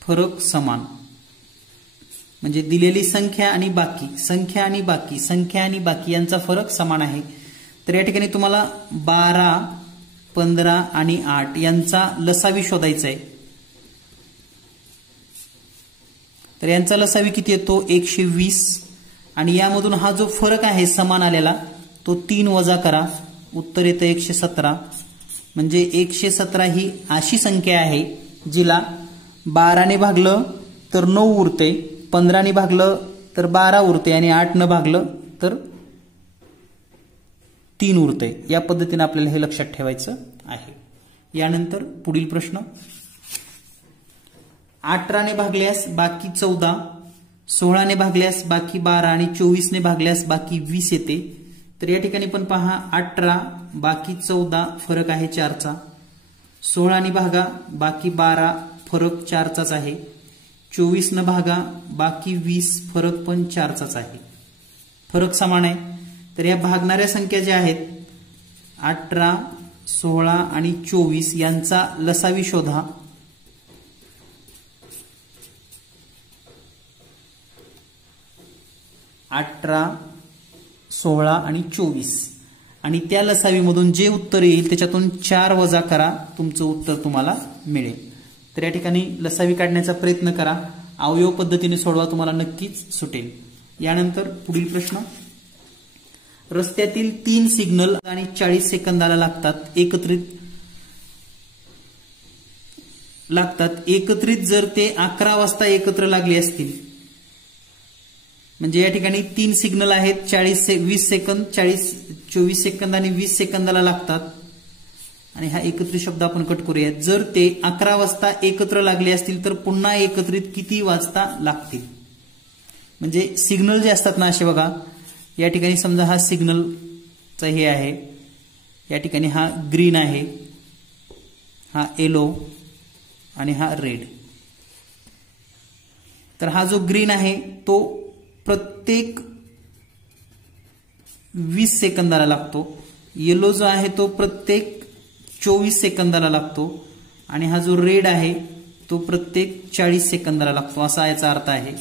फरक समान म्हणजे दिलेली संख्या आणि बाकी, संख्या आणि बाकी, संख्या आणि बाकी यांचा फरक समान आहे. तर या ठिकाणी तुम्हाला 12, 15 आणि 8 यांचा लसावी शोधायचा आहे. तर यांचा लसावी किती येतो 120 आणि यामधून हा जो फरक आहे समान आलेला तो 3 वजा करा, उत्तर येतं 117. म्हणजे 117 ही अशी संख्या आहे जिला 12 ने भागलं तर 9 उरते, 15 ने भागलं तर 12 उरते आणि 8 न भागलं तर 3 उरते. या पद्धतीने आपल्याला हे लक्षात ठेवायचं आहे. यानंतर पुढील प्रश्न, 18 ने भागल्यास बाकी 14, 16 ने भागल्यास बाकी 12 आणि 24 ने भागल्यास बाकी 20 येते. तर या ठिकाणी पण पहा 18 बाकी 14 फरक आहे 4चा, 16 ने भागा बाकी 12 फरक 4चाच आहे, 24 न भागा बाकी 20 फरक पण 4चाच आहे. फरक समान आहे. तर या भागणाऱ्या संख्या ज्या आहेत 18, 16 आणि 24 यांचा लसावी शोधा. अठरा, 16 आणि 24 आणि त्या लसावीमधून जे उत्तर येईल त्याच्यातून 4 वजा करा, तुमचं उत्तर तुम्हाला मिळेल. तर या ठिकाणी लसावी काढण्याचा प्रयत्न करा. अवयव पद्धतीने सोडवा, तुम्हाला नक्कीच सुटेल. यानंतर पुढील प्रश्न, रस्त्यातील 3 सिग्नल आणि 40 सेकंदाला लागतात एकत्रित जर ते 11 वाजता एकत्र लागले असतील. म्हणजे या ठिकाणी 3 सिग्नल आहेत 20 सेकंद, 24 सेकंद आणि 20 सेकंदाला लागतात. आणि हा एकत्रित शब्द आपण कट करूयात. जर ते 11 वाजता एकत्र लागले असतील तर पुन्हा एकत्रित किती वाजता लागतील. म्हणजे सिग्नल जे असतात ना असे बघा या ठिकाणी समजा हा सिग्नलचा हे आहे, या ठिकाणी हा ग्रीन आहे, हा येलो आणि हा रेड. तर हा जो ग्रीन आहे तो प्रत्येक 20 सेकंदाला लागतो, येलो जो आहे तो प्रत्येक 24 सेकंदाला लागतो आणि हा जो रेड आहे तो प्रत्येक 40 सेकंदाला लागतो, असा याचा अर्थ आहे.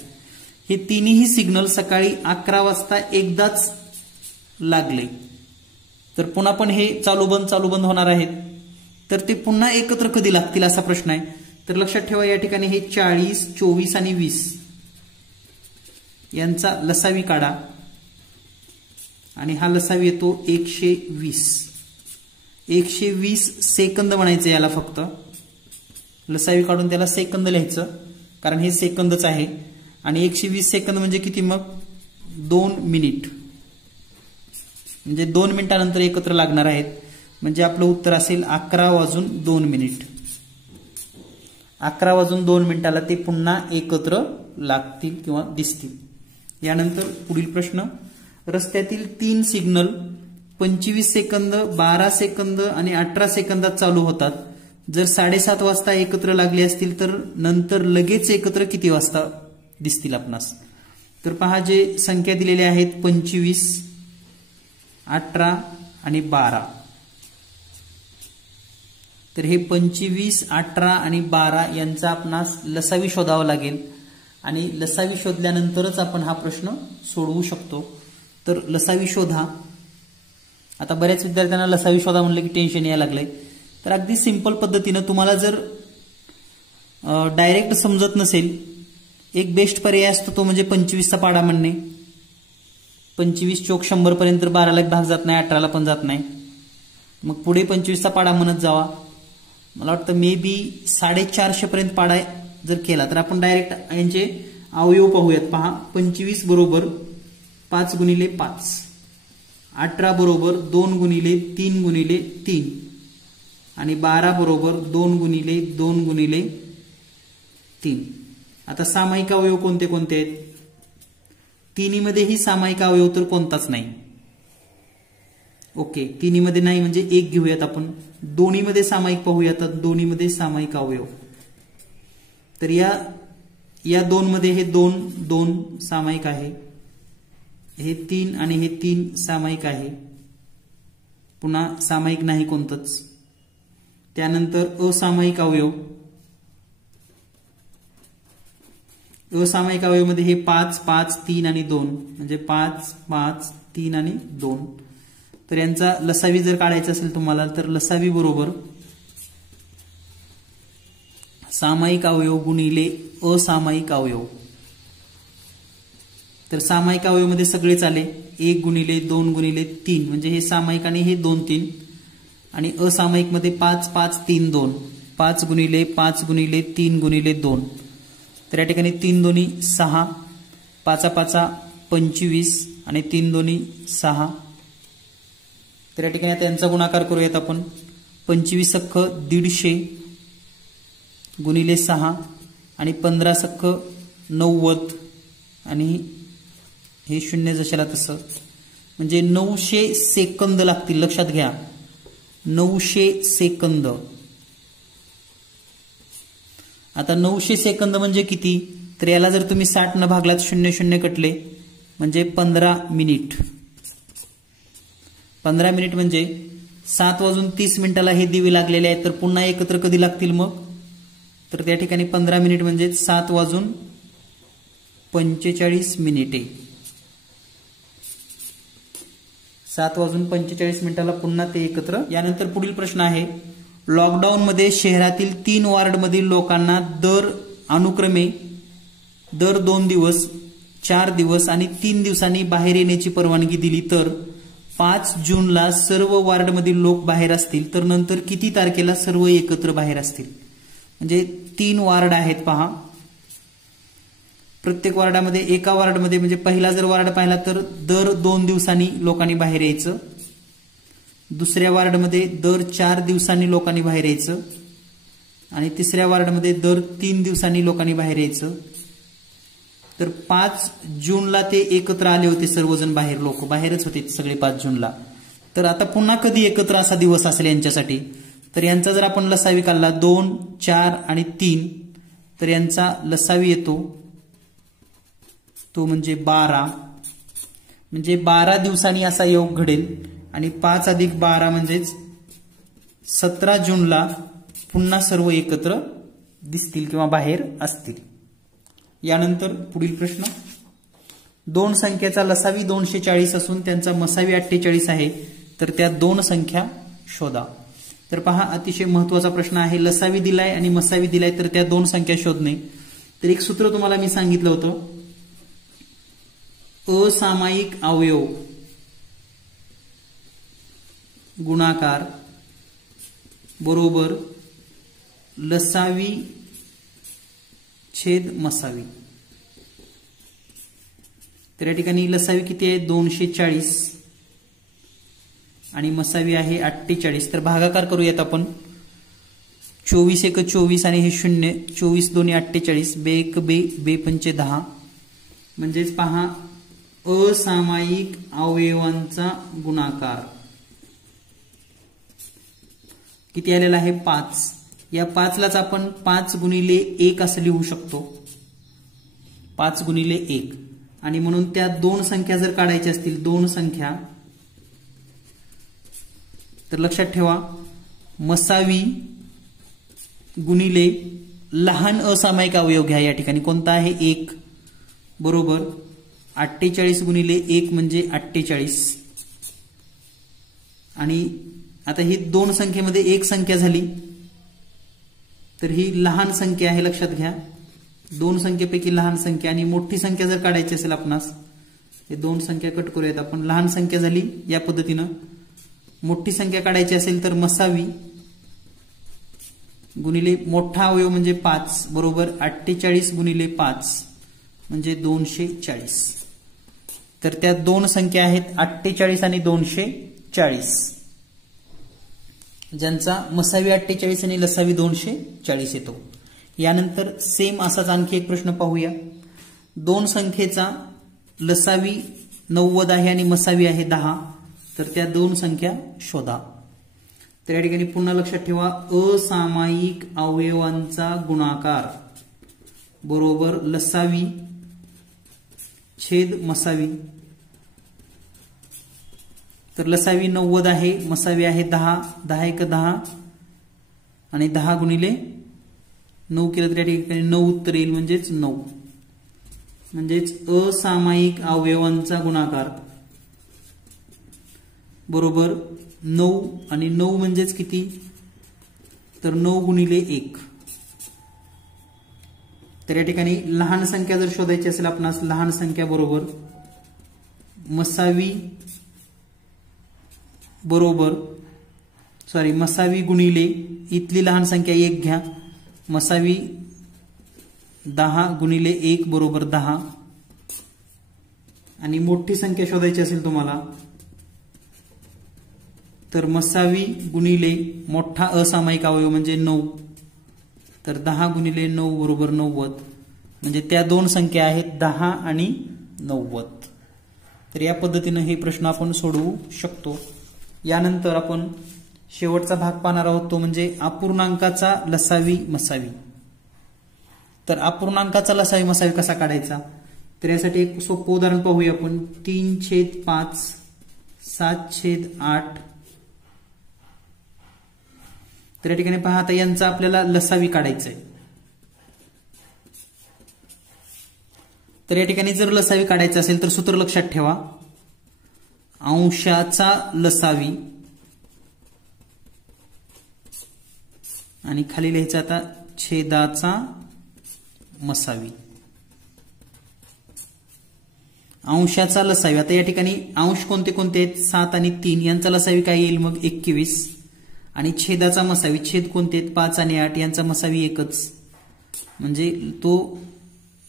हे तिन्ही सिग्नल सकाळी 11 वाजता एकदाच लागले तर पुन्हा पण हे चालू बंद होणार आहेत, तर ते पुन्हा एकत्र कधी लागतील असा प्रश्न आहे. तर लक्षात ठेवा या ठिकाणी हे 40, 24 आणि 20 यांचा लसावी काढा आणि हा लसावी येतो 120. 120 सेकंद म्हणायचं याला, फक्त लसावी काढून त्याला सेकंद लिहायचं कारण हे सेकंदच आहे. आणि 120 सेकंद म्हणजे किती मग 2 मिनिट, म्हणजे 2 मिनिटानंतर एकत्र लागणार आहेत. म्हणजे आपलं उत्तर असेल 11 वाजून 2 मिनिट. 11 वाजून 2 मिनिटाला ते पुन्हा एकत्र लागतील किंवा दिसतील. यानंतर पुढील प्रश्न, रस्त्यातील 3 सिग्नल 25 सेकंद, 12 सेकंद आणि 18 सेकंदात चालू होतात. जर 7:30 वाजता एकत्र लागले असतील तर नंतर लगेच एकत्र किती वाजता दिसतील आपणास? तर पहा जे संख्या दिलेल्या आहेत 25, 18 आणि 12. तर हे 25, 18 आणि 12 यांचा आपणास लसावी शोधावा लागेल आणि लसावी शोधल्यानंतरच आपण हा प्रश्न सोडवू शकतो. तर लसावी शोधा. आता बऱ्याच विद्यार्थ्यांना लसावी शोधा म्हणलं की टेन्शन यायला लागलंय. तर अगदी सिंपल पद्धतीनं तुम्हाला जर डायरेक्ट समजत नसेल, एक बेस्ट पर्याय असतो तो म्हणजे 25चा पाडा म्हणणे. 25 चोक 100 पर्यंत 12ला एक भाग जात नाही, 18ला पण जात नाही. मग पुढे 25चा पाडा म्हणत जावा. मला वाटतं मे बी 450 पर्यंत पाडा जर केला तर आपण डायरेक्ट यांचे अवयव पाहूयात. पहा 25 बरोबर 5 गुणिले 5, 18 बरोबर 2 गुणिले 3 गुणिले 3 आणि 12 बरोबर 2 गुणिले 2 गुणिले 3. आता सामायिक अवयव कोणते कोणते आहेत? तिन्हीमध्येही सामायिक अवयव तर कोणताच नाही. ओके, तिन्हीमध्ये नाही म्हणजे एक घेऊयात आपण. दोन्हीमध्ये सामायिक पाहूयात. दोन्हीमध्ये सामायिक अवयव तर या 2 मध्ये हे 2 सामायिक आहे, हे 3 आणि हे 3 सामायिक आहे. पुन्हा सामायिक नाही कोणतंच. त्यानंतर असामायिक अवयव. असामायिक अवयव मध्ये हे 5, 5, 3 आणि 2 म्हणजे 5, 5, 3 आणि 2. तर यांचा लसावी जर काढायचा असेल तुम्हाला तर लसावी बरोबर सामायिक अवयव गुणिले असामायिक अवयव. तर सामायिक अवयव मध्ये सगळेच आले 1 गुणिले 2 गुणिले 3 म्हणजे हे सामायिक आणि हे 2, 3 आणि असामायिक मध्ये 5, 5, 3, 2 5 गुणिले 5 गुणिले 3 गुणिले 2. तर या ठिकाणी 3 दोन्ही 6, 5 5 25 आणि 3 दोन्ही 6. तर या ठिकाणी आता यांचा गुणाकार करूयात आपण. 25 सक्क 150 गुणिले 6 आणि 15 सक्क 90 आणि हे 0 जशाला तसं म्हणजे 900 सेकंद लागतील. लक्षात घ्या 900 सेकंद. आता 900 सेकंद म्हणजे किती? तर याला जर तुम्ही 60 न भागलात 00 कटले म्हणजे 15 मिनिट. 15 मिनिट म्हणजे 7 वाजून 30 मिनिटाला हे दिवे लागलेले आहेत. तर पुन्हा एकत्र कधी लागतील मग? तर त्या ठिकाणी 15 मिनिट म्हणजे 7 वाजून 45 मिनिटे. 7 वाजून 45 मिनिटाला पुन्हा ते एकत्र. यानंतर पुढील प्रश्न आहे, लॉकडाऊन मध्ये शहरातील 3 वॉर्डमधील लोकांना अनुक्रमे दर 2 दिवस, 4 दिवस आणि 3 दिवसांनी बाहेर येण्याची परवानगी दिली तर 5 जूनला सर्व वॉर्डमधील लोक बाहेर असतील तर नंतर किती तारखेला सर्व एकत्र बाहेर असतील? म्हणजे 3 वॉर्ड आहेत पहा. प्रत्येक वॉर्डामध्ये एका वॉर्डमध्ये म्हणजे पहिला जर वॉर्ड पाहिला तर दर 2 दिवसांनी लोकांनी बाहेर यायचं. दुसऱ्या वॉर्डमध्ये दर 4 दिवसांनी लोकांनी बाहेर यायचं आणि तिसऱ्या वॉर्डमध्ये दर 3 दिवसांनी लोकांनी बाहेर यायचं. तर 5 जूनला ते एकत्र आले होते सर्वजण, बाहेर लोक बाहेरच होते सगळे 5 जूनला. तर आता पुन्हा कधी एकत्र असा दिवस असेल यांच्यासाठी, तर यांचा जर आपण लसावी काढला 2, 4 आणि 3, तर यांचा लसावी येतो तो म्हणजे 12. म्हणजे 12 दिवसांनी असा योग घडेल आणि 5 अधिक 12 म्हणजेच 17 जूनला पुन्हा सर्व एकत्र दिसतील किंवा बाहेर असतील. यानंतर पुढील प्रश्न, दोन संख्येचा लसावी 240 असून त्यांचा मसावी 48 आहे, तर त्या दोन संख्या शोधा. तर पहा, अतिशय महत्वाचा प्रश्न आहे. लसावी दिलाय आणि मसावी दिलाय, तर त्या दोन संख्या शोधणे. तर एक सूत्र तुम्हाला मी सांगितलं होतं, असामायिक अवयव गुणाकार बरोबर लसावी छेद मसावी. तर या ठिकाणी लसावी किती आहे 240 आणि मसावी आहे 48. तर भागाकार करूयात आपण. 24 एक 24 आणि हे 0, 24 दोन्ही 48, बे एक बे, बे पंचे 10. म्हणजेच पहा, असामायिक अवयवांचा गुणाकार किती आलेला आहे 5. या 5लाच आपण 5 गुणिले 1 असं लिहू शकतो, 5 गुणिले 1. आणि म्हणून त्या दोन संख्या जर काढायच्या असतील, दोन संख्या, तर लक्षात ठेवा, मसावी गुणिले लहान असामायिक अवयव घ्या. या ठिकाणी कोणता आहे 1, बरोबर 48 गुणिले 1 म्हणजे 48. आणि आता ही दोन संख्येमध्ये एक संख्या झाली, तर ही लहान संख्या आहे, लक्षात घ्या. दोन संख्येपैकी लहान संख्या. आणि मोठी संख्या जर काढायची असेल आपणास, हे दोन संख्या कट करूयात आपण. लहान संख्या झाली या पद्धतीनं. मोठी संख्या काढायची असेल तर मसावी गुणिले मोठा अवयव म्हणजे 5 बरोबर 48 गुणिले 5 म्हणजे 240. तर त्या दोन संख्या आहेत 48 आणि 240, ज्यांचा मसावी 48 आणि लसावी 240 येतो. यानंतर सेम असाच आणखी एक प्रश्न पाहूया. दोन संख्येचा लसावी 90 आहे आणि मसावी आहे 10, तर त्या दोन संख्या शोधा. तर या ठिकाणी पुन्हा लक्षात ठेवा, असामायिक अवयवांचा गुणाकार बरोबर लसावी छेद मसावी. तर लसावी 90 आहे, मसावी आहे 10, 10 एक 10 आणि 10 गुणिले 9 केलं तर या ठिकाणी 9 उत्तर येईल, म्हणजेच 9. म्हणजेच असामायिक अवयवांचा गुणाकार बरोबर 9. आणि 9 म्हणजेच किती, तर 9 गुणिले 1. तर या ठिकाणी लहान संख्या जर शोधायची असेल आपणास, लहान संख्या बरोबर मसावी बरोबर मसावी गुणिले इथली लहान संख्या 1 घ्या, मसावी 10 गुणिले 1 बरोबर 10. आणि मोठी संख्या शोधायची असेल तुम्हाला, तर मसावी गुणिले मोठा असामायिक अवयव म्हणजे 9, तर 10 गुणिले 9 बरोबर 90. म्हणजे त्या दोन संख्या आहेत 10 आणि 90. तर या पद्धतीने हे प्रश्न आपण सोडवू शकतो. यानंतर आपण शेवटचा भाग पाहणार आहोत, तो म्हणजे अपूर्णांकाचा लसावी मसावी. तर अपूर्णांकाचा लसावी मसावी कसा काढायचा, तर यासाठी एक सोपं उदाहरण पाहूया आपण. 3/5 7/8. तर या ठिकाणी पहा, आता यांचा आपल्याला लसावी काढायचा आहे. तर या ठिकाणी जर लसावी काढायचं असेल तर सूत्र लक्षात ठेवा, अंशाचा लसावी आणि खाली लिहायचं आता छेदाचा मसावी. अंशाचा लसावी, आता या ठिकाणी अंश कोणते कोणते आहेत, 7 आणि 3, यांचा लसावी काय येईल मग 21. आणि छेदाचा मसावी, छेद कोणते आहेत 5 आणि 8, यांचा मसावी एकच, म्हणजे तो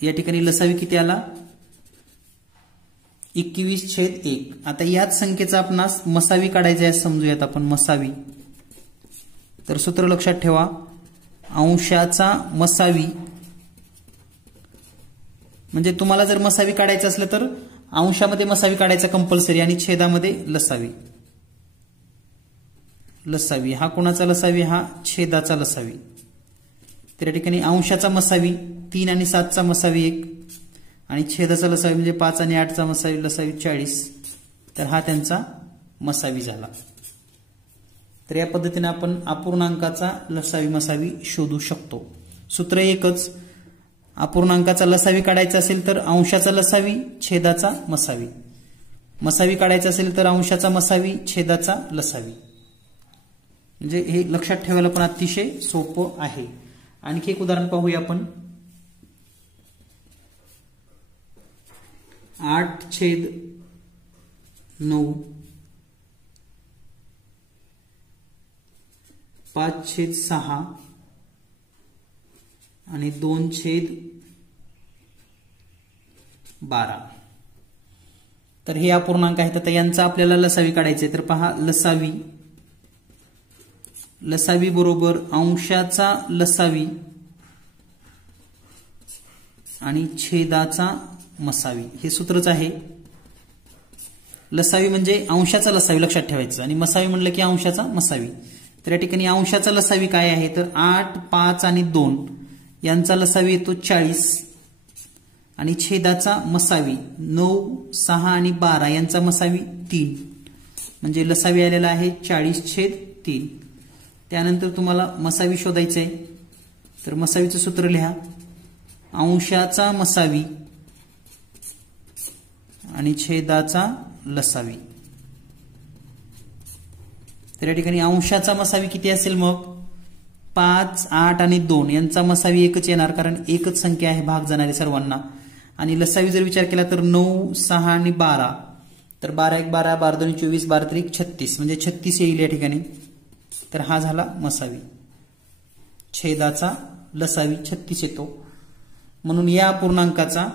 या ठिकाणी लसावी किती आला 21/1. आता याच संख्येचा आपणास मसावी काढायचा आहे समजूयात आपण. मसावी, तर सूत्र लक्षात ठेवा, अंशाचा मसावी म्हणजे तुम्हाला जर मसावी काढायचं असलं तर अंशामध्ये मसावी काढायचा कंपल्सरी आणि छेदामध्ये लसावी. लसावी हा कोणाचा लसावी? हा छेदाचा लसावी. तर या ठिकाणी अंशाचा मसावी 3 आणि 7चा मसावी 1 आणि छेदाचा लसावी म्हणजे 5 आणि 8चा मसावी लसावी 40. तर हा त्यांचा मसावी झाला. तर या पद्धतीने आपण अपूर्णांकाचा लसावी मसावी शोधू शकतो. सूत्र एकच, अपूर्णांकाचा लसावी काढायचा असेल तर अंशाचा लसावी छेदाचा मसावी, मसावी काढायचा असेल तर अंशाचा मसावी छेदाचा लसावी. म्हणजे हे लक्षात ठेवायला पण अतिशय सोपं आहे. आणखी एक उदाहरण पाहूया आपण. 8/9 5/6 आणि 2/12. तर हे अपूर्णांक आहेत. आता यांचा आपल्याला लसावी काढायचे. तर पहा, लसावी बरोबर अंशाचा लसावी आणि छेदाचा मसावी हे सूत्रच आहे. लसावी म्हणजे अंशाचा लसावी लक्षात ठेवायचं आणि मसावी म्हणलं की अंशाचा मसावी. तर या ठिकाणी अंशाचा लसावी काय आहे? तर 8, 5 आणि 2 यांचा लसावी येतो 40 आणि छेदाचा मसावी 9, 6 आणि 12 यांचा मसावी 3 म्हणजे लसावी आलेला आहे 40/3. त्यानंतर तुम्हाला मसावी शोधायचं आहे. तर मसावीचं सूत्र लिहा, अंशाचा मसावी आणि छेदाचा लसावी. तर या ठिकाणी अंशाचा मसावी किती असेल? मग 5, 8 आणि 2 यांचा मसावी एकच येणार कारण एकच संख्या आहे भाग जाणारी सर्वांना. आणि लसावी जर विचार केला तर 9, 6 आणि 12. तर 12 1 12, 12 2 24, 12 3 36 म्हणजे 36 येईल या ठिकाणी. तर हा झाला मसावी. छेदाचा लसावी 36 येतो. म्हणून या पूर्णांकाचा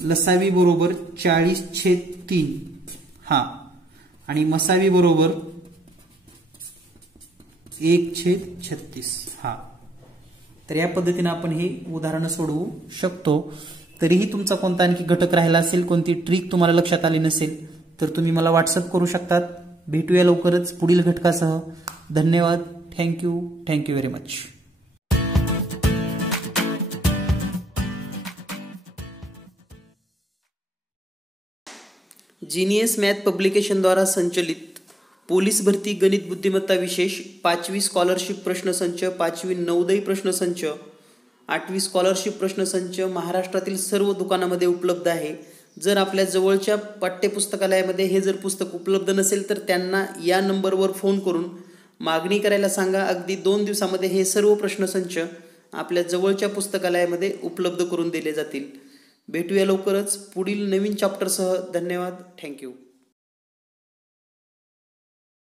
लसावी बरोबर 40/3 हा आणि मसावी बरोबर 1/36 हा. तर या पद्धतीने आपण हे उदाहरण सोडवू शकतो. तरीही तुमचा कोणता आणखी घटक राहिला असेल, कोणती ट्रिक तुम्हाला लक्षात आली नसेल तर तुम्ही मला व्हॉट्सअप करू शकतात. भेटूया लवकरच पुढील घटकासह. धन्यवाद. Thank you very much. Genius math publication द्वारा संचलित पोलीस भरती गणित बुद्धिमत्ता विशेष 5वी स्कॉलरशिप प्रश्नसंच, 5वी नवोदय प्रश्नसंच, 8वी स्कॉलरशिप प्रश्नसंच महाराष्ट्रातील सर्व दुकानामध्ये उपलब्ध आहे. जर आपल्या जवळच्या पाठ्यपुस्तकालयामध्ये हे जर पुस्तक उपलब्ध नसेल तर त्यांना या नंबरवर फोन करून मागणी करायला सांगा. अगदी 2 दिवसामध्ये हे सर्व प्रश्नसंच आपल्या जवळच्या पुस्तकालयामध्ये उपलब्ध करून दिले जातील. भेटूया लवकरच पुढील नवीन चॅप्टरसह. धन्यवाद. थँक्यू.